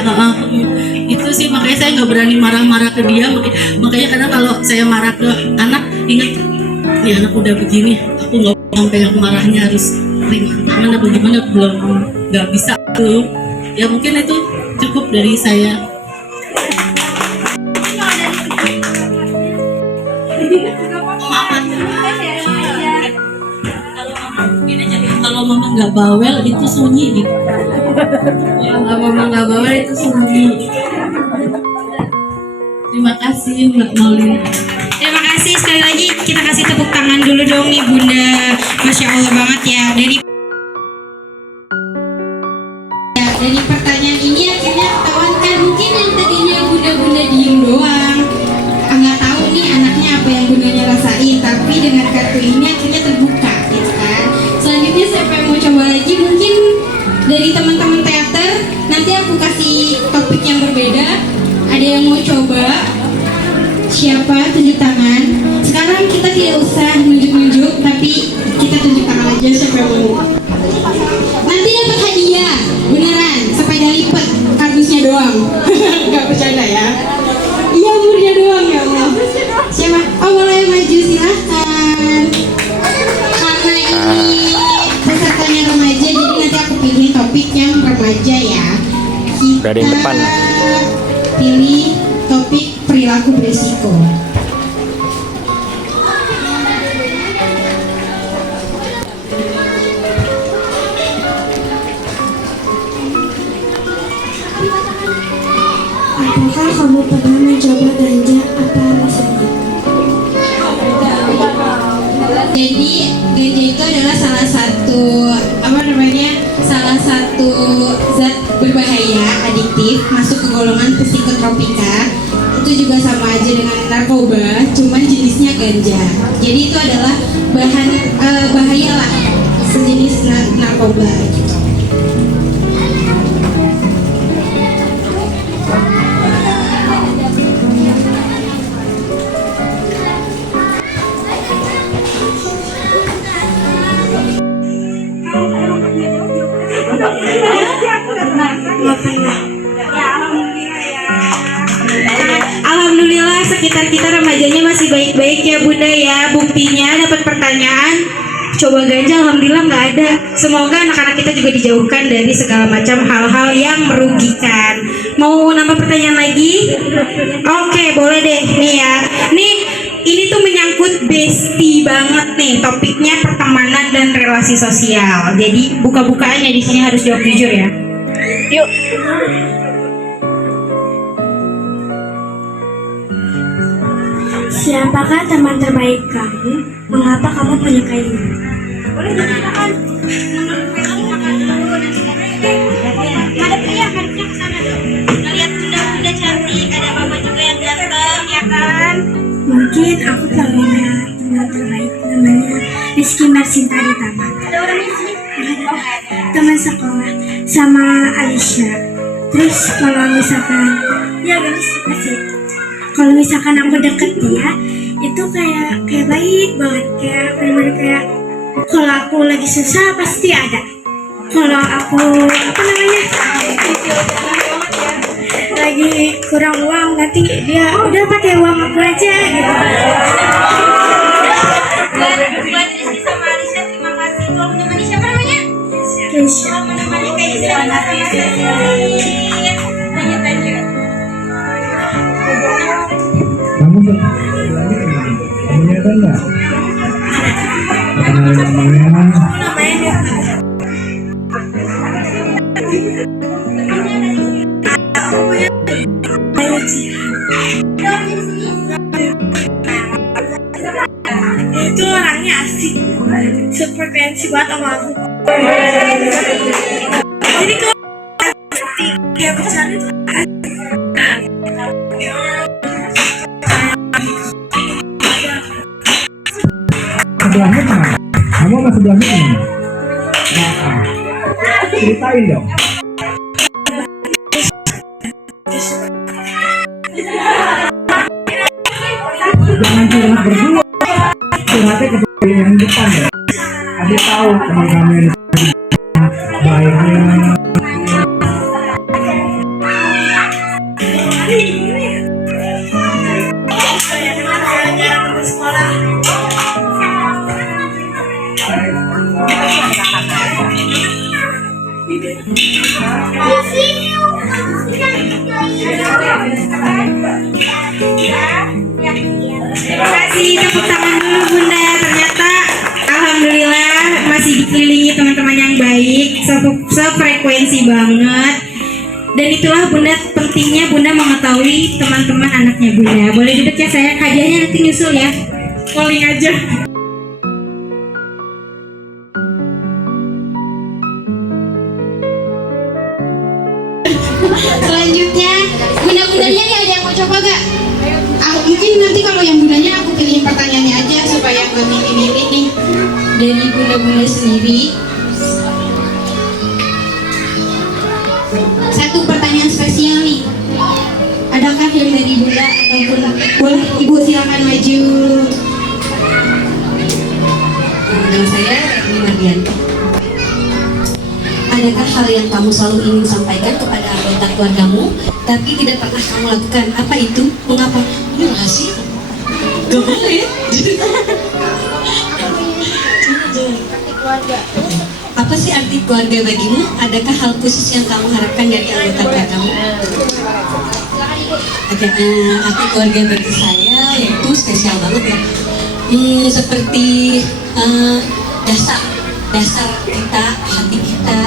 Itu sih makanya saya nggak berani marah-marah ke dia. Makanya kadang kalau saya marah ke anak, ingat nih anak udah begini, aku nggak sampai yang marahnya harus gimana bagaimana, belum nggak bisa tuh ya. Mungkin itu cukup dari saya. Kalau mama nggak bawel itu sunyi gitu. Kalau mama nggak bawel itu sunyi. Terima kasih Mbak Maulina. Terima kasih sekali lagi, kita kasih tepuk tangan dulu dong nih Bunda. Masya Allah banget ya. Dari pertanyaan ini akhirnya ketahuan kan, mungkin yang tadinya bunda-bunda diem doang, nggak tahu nih anaknya apa yang bundanya rasain, tapi dengan kartu ini akhirnya terbuka gitu kan. Selanjutnya siapa yang mau coba lagi, mungkin dari teman-teman teater, nanti aku kasih topik yang berbeda. Ada yang mau coba? Siapa? Tunjuk tangan. Sekarang kita tidak usah nunjuk-nunjuk, tapi kita tunjuk tangan aja siapa yang mau. Nanti dapat hadiah, beneran, sepeda lipat, kardusnya doang. Gak bercanda ya. Iya, umurnya doang ya Allah. Siapa? Oh, boleh maju, silahkan. Karena ini pesertanya remaja, jadi nanti aku pilih topik yang remaja ya. Kita dari depan pilih topik perilaku beresiko. Apakah kamu pernah mencoba ganja? Apa rasanya? Jadi ganja itu adalah salah satu zat berbahaya, adiktif, masuk ke golongan psikotropika. Itu juga sama aja dengan narkoba, cuman jenisnya ganja. Jadi itu adalah bahan bahaya lah, sejenis narkoba gitu. Alhamdulillah sekitar kita remajanya masih baik-baik ya Bunda ya. Buktinya dapat pertanyaan coba ganja alhamdulillah nggak ada. Semoga anak-anak kita juga dijauhkan dari segala macam hal-hal yang merugikan. Mau nambah pertanyaan lagi? Oke, boleh deh nih ya. Nih ini tuh menyangkut bestie banget nih, topiknya pertemanan dan relasi sosial. Jadi buka-bukaannya di sini harus jawab jujur ya. Yuk. Siapakah teman terbaik kamu? Mengapa kamu menyukainya? Boleh diceritakan. Ada pria harusnya ke sana dong. Ngeliat bunda-bunda cantik, ada mama juga yang ganteng, ya kan? Mungkin aku punya teman terbaik namanya Rizky Marsinta di Taman. Ada orang di sini? Teman sekolah sama Alicia. Terus kalau misalkan ya guys masih. Kalau misalkan aku deket dia, itu kayak baik banget, kayak benar-benar kayak kalau aku lagi susah pasti ada. Kalau aku lagi kurang uang, nanti dia udah pakai uang aku aja gitu. Buat Rizky sama Alicia, terima kasih. Tolong menemani siapa namanya? Keisha. Tolong menemani Keisha sama Keisha. Lanjut. Kamunya ada nggak? Itu orangnya asik, sefrekuensi banget sama aku. Jadi kalau kayak bercanda tuh Sebelahnya kemana? Kamu sama sebelahnya kemana? Nah, ceritain dong. Jangan curhat berdua, curhatnya ke yang depan ya. Ada tahu teman kamu yang baiknya. Terima kasih, tepuk tangan dulu Bunda. Ternyata alhamdulillah masih dikelilingi teman-teman yang baik, sefrekuensi banget. Dan itulah Bunda, pentingnya Bunda mengetahui teman-teman anaknya Bunda. Boleh duduk ya sayang, hadiahnya nanti nyusul ya. Calling aja. Selanjutnya, bunda-bundanya nih ada yang mau coba gak? Mungkin nanti kalau yang bundanya aku pilihin pertanyaannya aja supaya gak milih-milih nih dari bunda-bunda sendiri. Satu pertanyaan spesial nih. Adakah yang dari bunda ataupun boleh ibu silakan maju. Nama saya Ini Mardianti. Adakah hal yang kamu selalu ingin sampaikan kepada anggota keluargamu, tapi tidak pernah kamu lakukan? Apa itu? Mengapa? Ini rahasia. Gak boleh. Apa sih arti keluarga bagimu? Adakah hal khusus yang kamu harapkan dari anggota keluargamu? Arti keluarga bagi saya yaitu spesial banget ya. Seperti dasar kita, hati kita,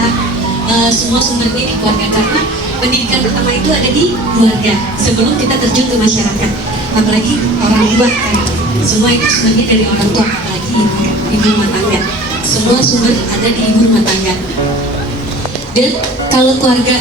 semua sumbernya di keluarga, karena pendidikan pertama itu ada di keluarga sebelum kita terjun ke masyarakat, apalagi orang tua kan. Semua itu sumbernya dari orang tua, apalagi ibu rumah tangga. Semua sumber ada di ibu rumah tangga. Dan kalau keluarga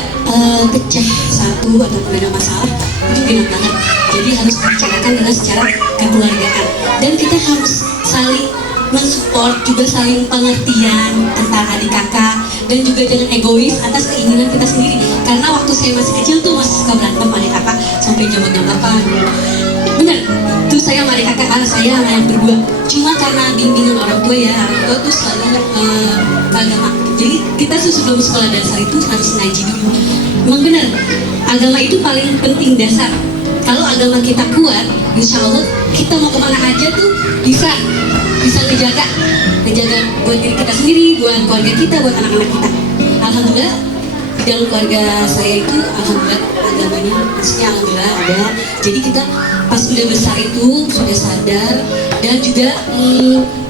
pecah satu ataupun ada masalah, itu bingung banget. Jadi harus dibicarakan dengan secara kekeluargaan, dan kita harus saling mensupport, juga saling pengertian tentang adik kakak, dan juga jangan egois atas keinginan kita sendiri. Karena waktu saya masih kecil tuh masih suka berantem adik kakak sampai jam-jam 8. Bener, tuh saya sama adik kakak, saya sama yang berdua. Cuma karena bimbingan orang tua ya, orang tua tuh selalu agama. Jadi kita tuh sebelum sekolah dasar itu harus ngaji dulu. Memang bener, agama itu paling penting dasar. Kalau agama kita kuat, insya Allah kita mau kemana aja tuh bisa ngejaga menjaga buat diri kita sendiri, buat keluarga kita, buat anak-anak kita. Alhamdulillah di dalam keluarga saya itu alhamdulillah agamanya maksudnya alhamdulillah ada. Jadi kita pas udah besar itu sudah sadar dan juga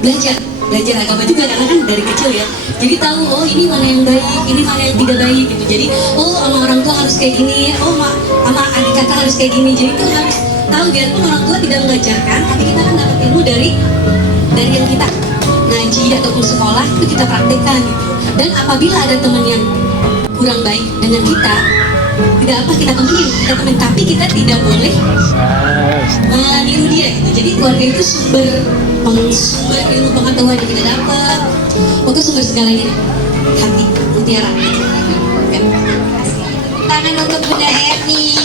belajar agama juga karena kan dari kecil ya. Jadi tahu oh ini mana yang baik, ini mana yang tidak baik gitu. Jadi oh sama orang tua harus kayak gini, oh sama adik kakak harus kayak gini. Jadi itu harus tahu biarpun orang tua tidak mengajarkan, tapi kita kan dapat ilmu dari yang kita ngaji ataupun sekolah itu kita praktekkan gitu. Dan apabila ada teman yang kurang baik dengan kita, tidak apa kita temenin, tapi kita tidak boleh meniru dia gitu. Jadi keluarga itu sumber ilmu pengetahuan yang kita dapat, pokoknya sumber segalanya hati mutiara. Tangan untuk Bunda Erni,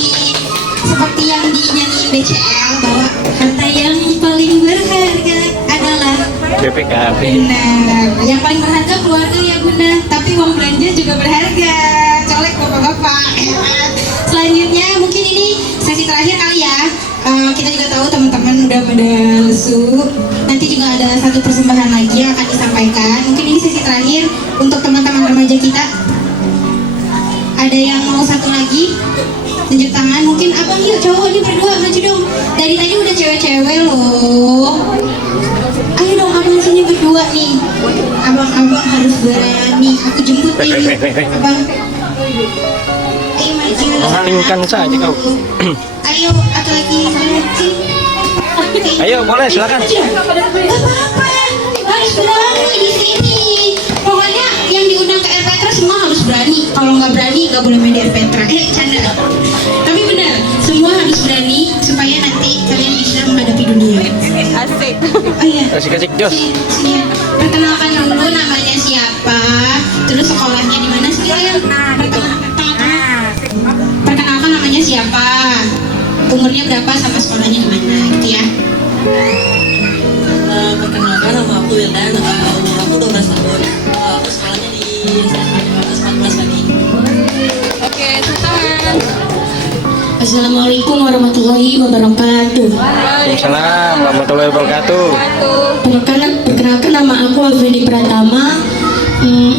seperti yang dinyanyi BCL bahwa harta yang paling berharga adalah BPKB. Benar, yang paling berharga keluarga ya Bunda, tapi uang belanja juga berharga. Colek bapak-bapak. Selanjutnya mungkin ini sesi terakhir kali ya. Kita juga tahu teman-teman udah pada lesu. Nanti juga ada satu persembahan lagi yang akan disampaikan. Mungkin ini sesi terakhir untuk teman-teman remaja kita. Ada yang mau satu lagi? Tunjuk tangan. Mungkin abang yuk cowok ini berdua maju dong. Dari tadi udah cewek-cewek loh. Ayo dong abang sini berdua nih. Abang-abang harus berani. Aku jemput nih. Abang. Ayo maju. Mengalingkan saja kau. Ayo, atau lagi sini. Ayo boleh silakan. Gak apa-apa, harus berani di sini. Pokoknya yang diundang ke RPTRA semua harus berani. Kalau nggak berani nggak boleh main di RPTRA. Canda. Tapi benar, semua harus berani supaya nanti kalian bisa menghadapi dunia. Asik. Oh iya. Asik jos. Sini. Perkenalkan dulu namanya siapa, terus sekolahnya di mana sekalian. Perkenalkan namanya siapa, umurnya berapa, sama sekolahnya di mana gitu ya. Perkenalkan, nama aku Wildan, umur aku 12 tahun. Aku sekolahnya di atas 14 tadi. Oke, Sultan. Assalamualaikum warahmatullahi wabarakatuh. Waalaikumsalam warahmatullahi wabarakatuh. Perkenalkan nama aku Alvini Pratama.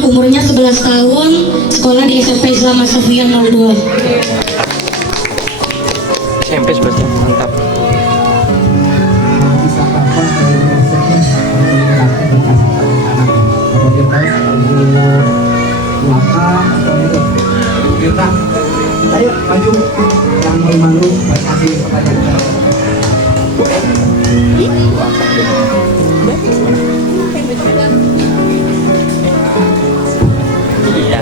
Umurnya 11 tahun, sekolah di SMP Islam Asafiyah 02. SMP sebetulnya mantap. Ayo maju, yang malu-malu, kasih pertanyaan. Iya.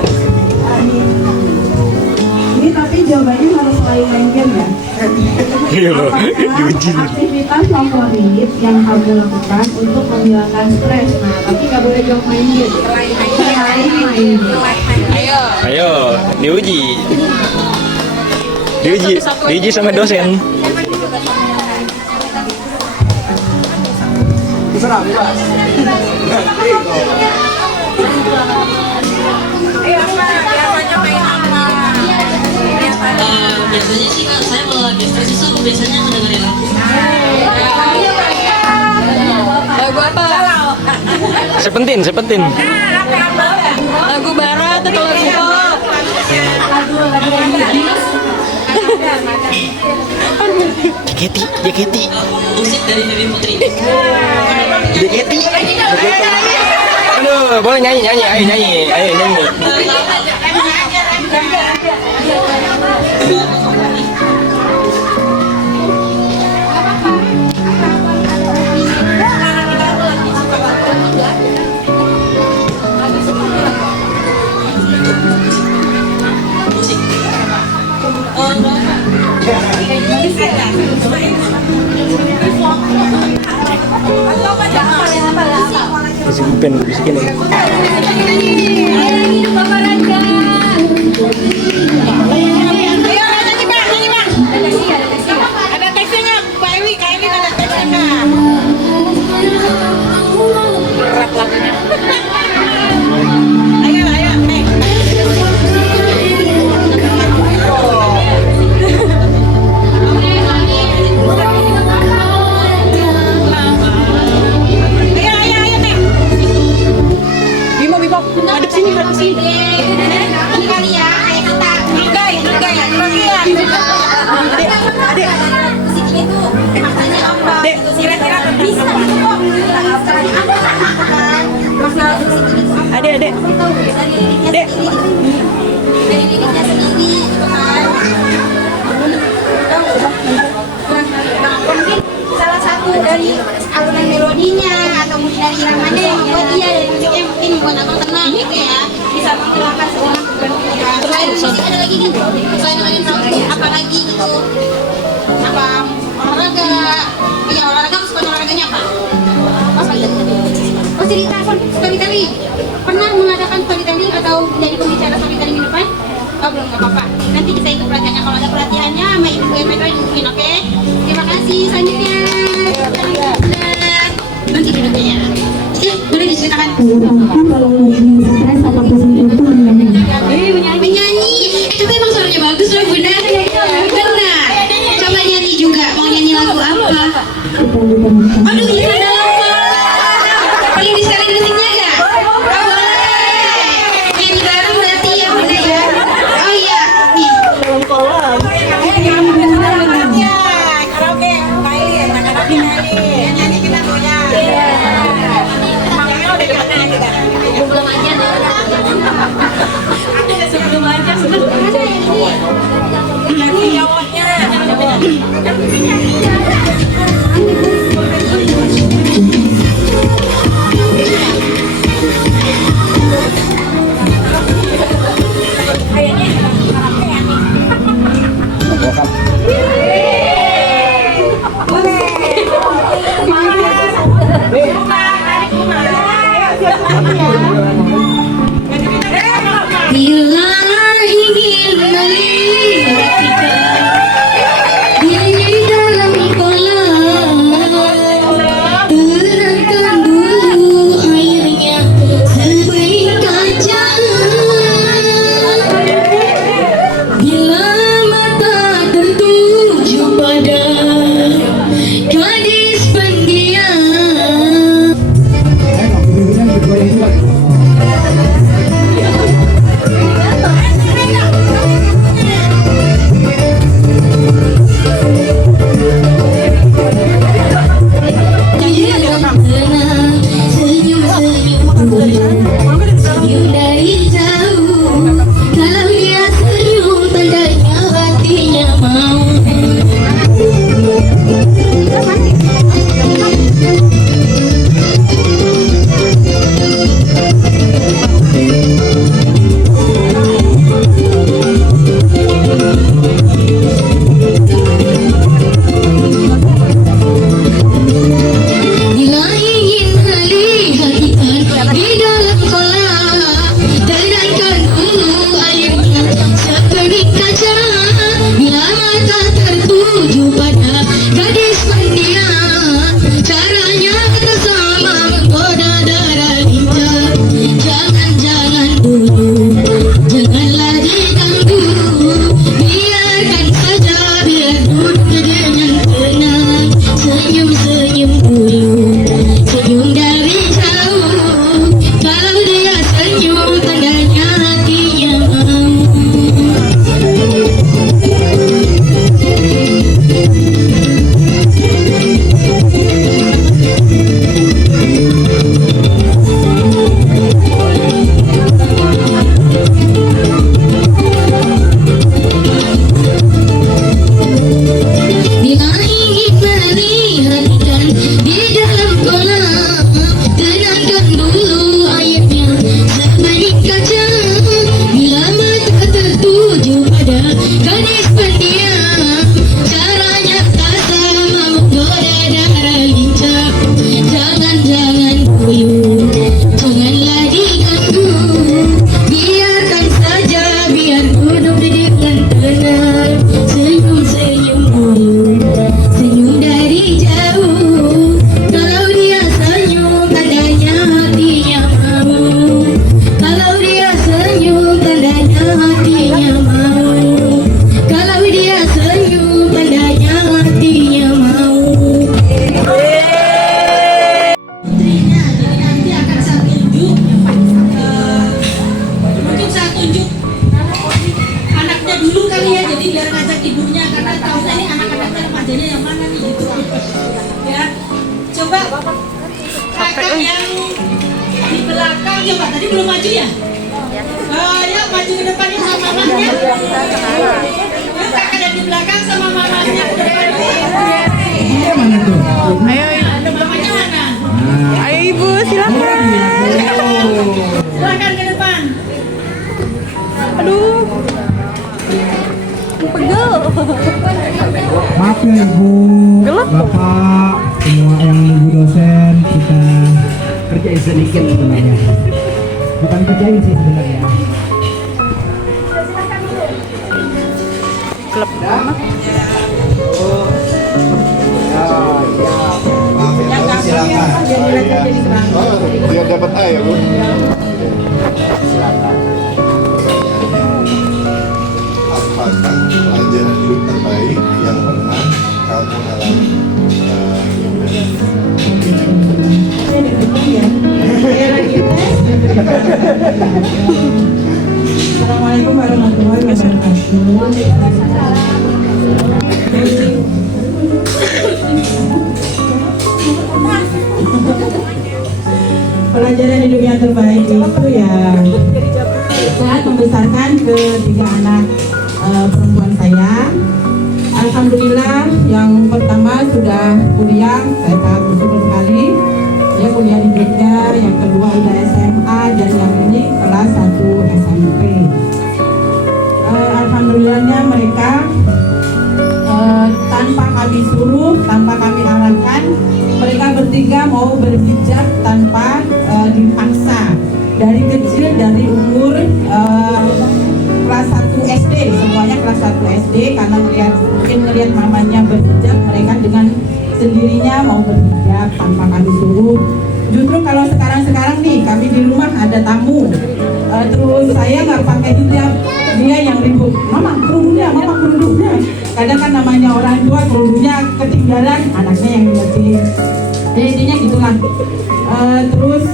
Ini tapi jawabannya harus selain main game ya. Iya loh, diuji. Aktivitas favorit yang kamu lakukan untuk menghilangkan stres. Nah, tapi nggak boleh jawab main game. Selain main game. Ayo, diuji. Diuji sama dosen. Biasanya sih kan saya kalau lagi stres itu aku biasanya mendengarin lagu. Lagu apa? Sepentin. Lagu barat atau lagu pop? JKT. Musik dari Baby Putri. JKT. Aduh, boleh nyanyi. Ayo nyanyi. Bisikin. Ada teksnya Pak Ewi, Kak Ewi ada teksnya. Berat lagunya. Ayo. Ayo, Nek. dari iramanya yang membuat dia, dari musiknya yang mungkin membuat abang tenang gitu ya, bisa menghilangkan semua kebencian. Selain musik ada lagi kan? Selain main satu, apa lagi gitu? Apa olahraga? Iya olahraga, suka olahraganya apa? Apa lagi? Oh cerita storytelling. Pernah mengadakan storytelling atau jadi pembicara storytelling di depan? Oh belum, nggak apa-apa. Nanti kita ikut pelatihannya. Kalau ada pelatihannya sama ibu Petra dihubungin, oke? Terima kasih. Selanjutnya. Nanti duduknya ya. Boleh diceritakan? Kalau lagi stres atau kesel itu Menyanyi. Tapi emang suaranya bagus loh bunda. Benar. Coba nyanyi juga. Mau nyanyi lagu apa? Aduh ini ada apa? Boleh disetelin musiknya nggak? Boleh. Nyanyi bareng berarti ya bunda ya. Oh iya. Nih. Karaoke, main, anak-anak main, nyanyi kita punya. Jangan udah depan aja kan. Belum aja deh. Sebelum aja nanti jawabnya. Bila ingin melihat kita di dalam kolam, terangkan dulu airnya sebaik kaca. Bila mata tertuju pada gadis pendiam. Senyum dari jauh, kalau dia senyum tandanya hatinya mau. Bila ingin melihat ikan di dalam kolam, terangkan dulu airnya seperti kaca. Bila mata tertuju pada gadis pendiam, caranya tak sama menggoda darah lincah. Jangan dulu, janganlah diganggu, biarkan saja, biar duduk dengan tenang. Senyum dulu, senyum dari jauh, kalau dia senyum tandanya hatinya mau. Bila ingin melihat ikan di dalam kolam, tenangkan dulu airnya sebaik kaca. Bila mata tertuju pada gadis pendiam, caranya tak sama menggoda darah lincah. Jangan dulu, janganlah diganggu, biarkan saja, biar duduk dengan tenang. Senyum dulu, senyum dari jauh, kalau dia senyum tandanya hatinya mau. Kalau dia senyum tandanya hatinya mau. Kalau dia senyum tandanya hatinya mau. Putrinya, jadi nanti akan saya tunjuk. Mungkin saya tunjuk anaknya dulu kali ya, jadi biar ngajak ibunya, karena tahunya ini anak-anaknya remajanya yang mana nih gitu. Ya, coba kakak yang di belakang coba, tadi belum maju ya? Ayo maju ke depannya sama mamanya. Yuk kakak yang di belakang sama mamanya ke depan. Iya mana tuh? Ayo, mamanya mana? Ayo ibu kerjain sedikit sebenarnya. Bukan kerjain sih sebenarnya. Klub Silakan. Biar dapat A ya, Bu. Silakan. Apakah pelajaran hidup terbaik yang pernah kamu alami? Assalamualaikum warahmatullahi wabarakatuh. Pelajaran hidup yang terbaik itu ya saat membesarkan ketiga anak perempuan saya. Alhamdulillah yang pertama sudah kuliah, saya sangat bersyukur sekali. Dia kuliah di Jogja, yang kedua udah SMA, dan yang ini kelas 1 SMP. Alhamdulillahnya mereka tanpa kami suruh, tanpa kami arahkan, mereka bertiga mau berhijab tanpa dipaksa. Dari kecil, dari umur kelas 1 SD, semuanya kelas 1 SD, karena mungkin melihat mamanya berhijab, mereka dengan sendirinya mau berhijab tanpa kami suruh. Justru kalau sekarang nih, kami di rumah ada tamu, terus saya nggak pakai hijab, dia yang ribut, mama kerudungnya. Kadang kan namanya orang tua, kerudungnya ketinggalan, anaknya yang ngertiin. Jadi intinya gitulah. Terus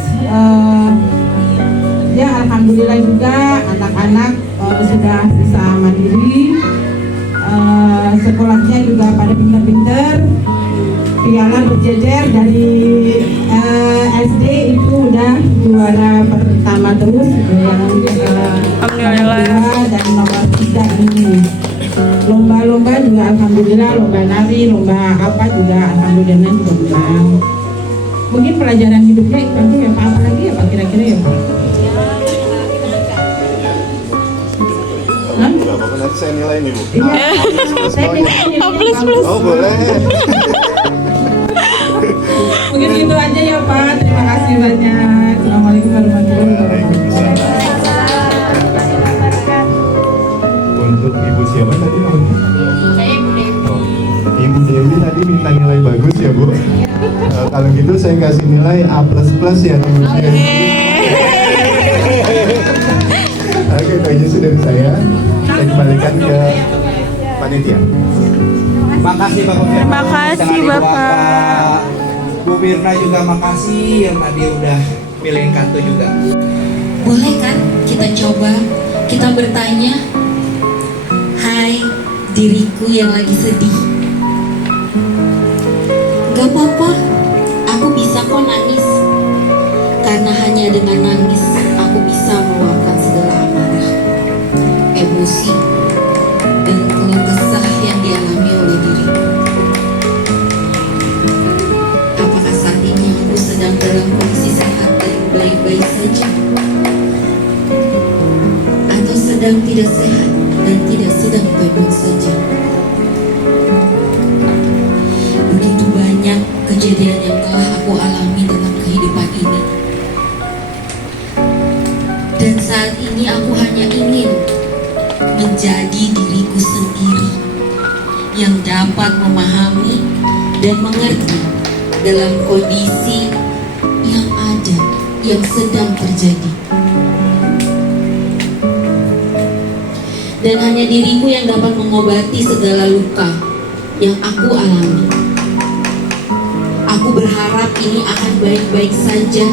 ya alhamdulillah juga anak-anak sudah bisa mandiri, sekolahnya juga pada pinter-pinter, piala berjejer dari SD itu udah juara pertama terus, yang nomor 2 dan nomor 3 ini. Lomba-lomba juga alhamdulillah, lomba nari, lomba apa juga alhamdulillah juga menang. Mungkin pelajaran hidupnya itu ya Pak, apa lagi ya Pak kira-kira ya Pak? Bapak nanti saya nilai nih, Bu. Iya. Oh, boleh. Mungkin itu aja ya Pak. Terima kasih banyak. Assalamualaikum warahmatullahi wabarakatuh. Untuk Ibu siapa tadi namanya? Saya Ibu Dewi. Ibu Dewi tadi minta nilai bagus ya, Bu. Kalau gitu saya kasih nilai A++ ya, Ibu Dewi. Oke, itu aja sudah dari saya. Saya kembalikan ke panitia. Makasih Bapak. Terima kasih, Bapak. Bu Mirna juga makasih yang tadi udah milihin kartu juga. Boleh kan kita coba, kita bertanya, hai diriku yang lagi sedih, gak apa-apa, aku bisa kok nangis, karena hanya dengan nangis aku bisa meluapkan segala amarah, emosi, dan keluh kesah yang dialami oleh diriku. Apakah saat ini aku sedang dalam kondisi sehat dan baik-baik saja? Atau sedang tidak sehat dan tidak sedang baik-baik saja? Begitu banyak kejadian yang telah aku alami dalam kehidupan ini. Dan saat ini aku hanya ingin menjadi diriku sendiri yang dapat memahami dan mengerti dalam kondisi yang ada, yang sedang terjadi. Dan hanya diriku yang dapat mengobati segala luka yang aku alami. Aku berharap ini akan baik-baik saja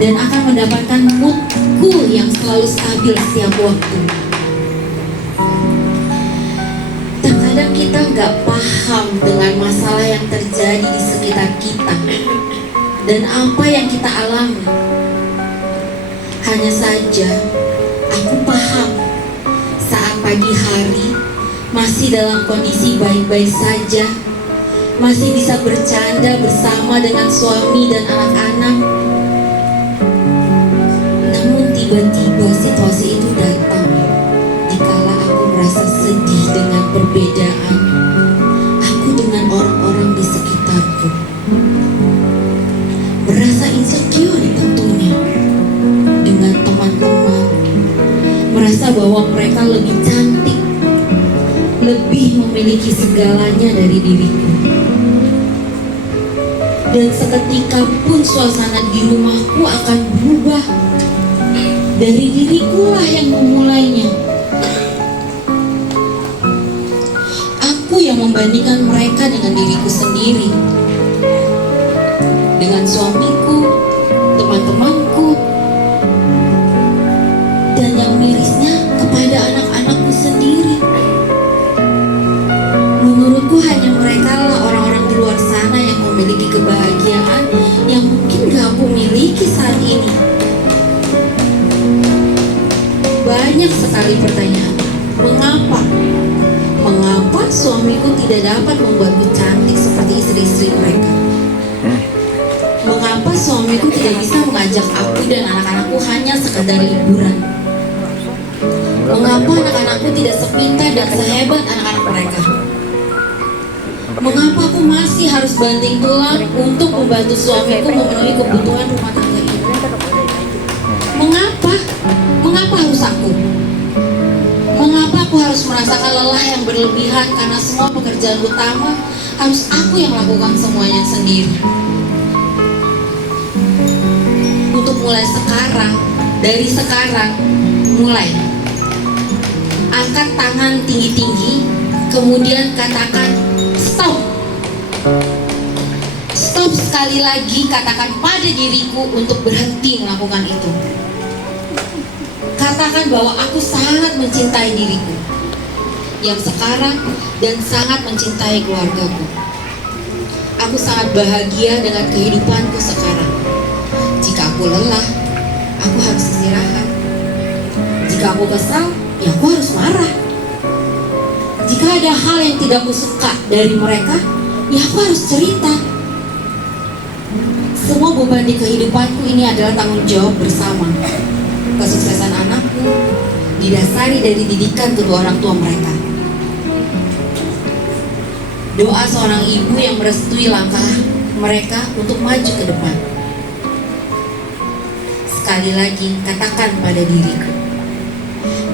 dan akan mendapatkan moodku yang selalu stabil setiap waktu. Terkadang kita nggak paham dengan masalah yang terjadi di sekitar kita dan apa yang kita alami. Hanya saja aku paham saat pagi hari masih dalam kondisi baik-baik saja, masih bisa bercanda bersama dengan suami dan anak-anak. Namun tiba-tiba situasi itu datang dikala aku merasa sedih dengan perbedaan aku dengan orang-orang di sekitarku, merasa insecure merasa bahwa mereka lebih cantik, lebih memiliki segalanya dari diriku. Dan seketika pun suasana di rumahku akan berubah. Dari dirikulah yang memulainya. Aku yang membandingkan mereka dengan diriku sendiri, dengan suamiku, teman-temanku, dan yang mirisnya kepada anak-anakku sendiri. Menurutku hanya mereka lah orang-orang di luar sana yang memiliki kebahagiaan yang mungkin gak aku miliki saat ini. Banyak sekali pertanyaan. Mengapa? Mengapa suamiku tidak dapat membuatku cantik seperti istri-istri mereka? Mengapa suamiku tidak bisa mengajak aku dan anak-anakku hanya sekadar liburan? Mengapa anak-anakku tidak sepintar dan sehebat anak-anak mereka? Mengapa aku masih harus banting tulang untuk membantu suamiku memenuhi kebutuhan rumah tangga ini? Mengapa? Mengapa harus aku? Mengapa aku harus merasakan lelah yang berlebihan karena semua pekerjaan utama harus aku yang lakukan semuanya sendiri? Untuk mulai sekarang, dari sekarang, mulai angkat tangan tinggi-tinggi, kemudian katakan stop. Stop sekali lagi, katakan pada diriku untuk berhenti melakukan itu. Katakan bahwa aku sangat mencintai diriku yang sekarang dan sangat mencintai keluargaku. Aku sangat bahagia dengan kehidupanku sekarang. Jika aku lelah, aku harus istirahat. Jika aku kesal, ya aku harus marah. Jika ada hal yang tidak aku suka dari mereka, ya aku harus cerita. Semua beban di kehidupanku ini adalah tanggung jawab bersama. Kesuksesan anakku didasari dari didikan kedua orang tua mereka. Doa seorang ibu yang merestui langkah mereka untuk maju ke depan. Sekali lagi, katakan pada diriku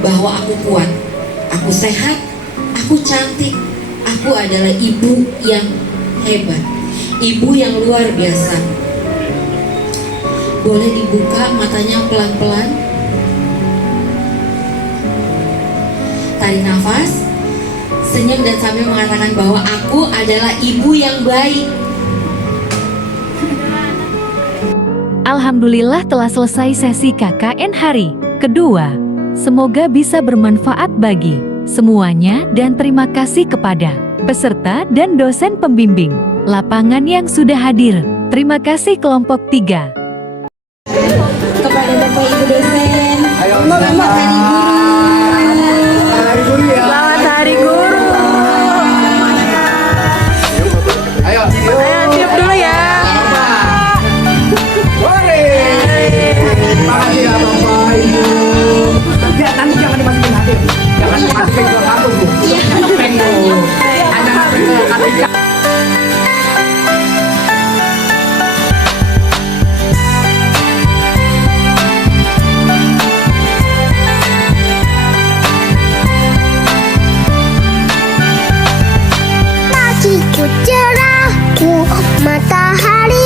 bahwa aku kuat, aku sehat, aku cantik, aku adalah ibu yang hebat, ibu yang luar biasa. Boleh dibuka matanya pelan-pelan. Tarik nafas, senyum dan sambil mengatakan bahwa aku adalah ibu yang baik. Alhamdulillah telah selesai sesi KKN hari kedua. Semoga bisa bermanfaat bagi semuanya dan terima kasih kepada peserta dan dosen pembimbing lapangan yang sudah hadir. Terima kasih kelompok 3. Kepada Bapak Ibu dosen, Selamat Hari Guru ya. Selamat Hari Guru. Ayo Cium dulu ya. Sore. Makasih ya Bapak Ibu. Ya, nanti jangan dimasukin hati. Jangan dimasukin ke kamu, Bu. Ngepeng, Bu. Ada ngepeng ke hati. Cerahku matahari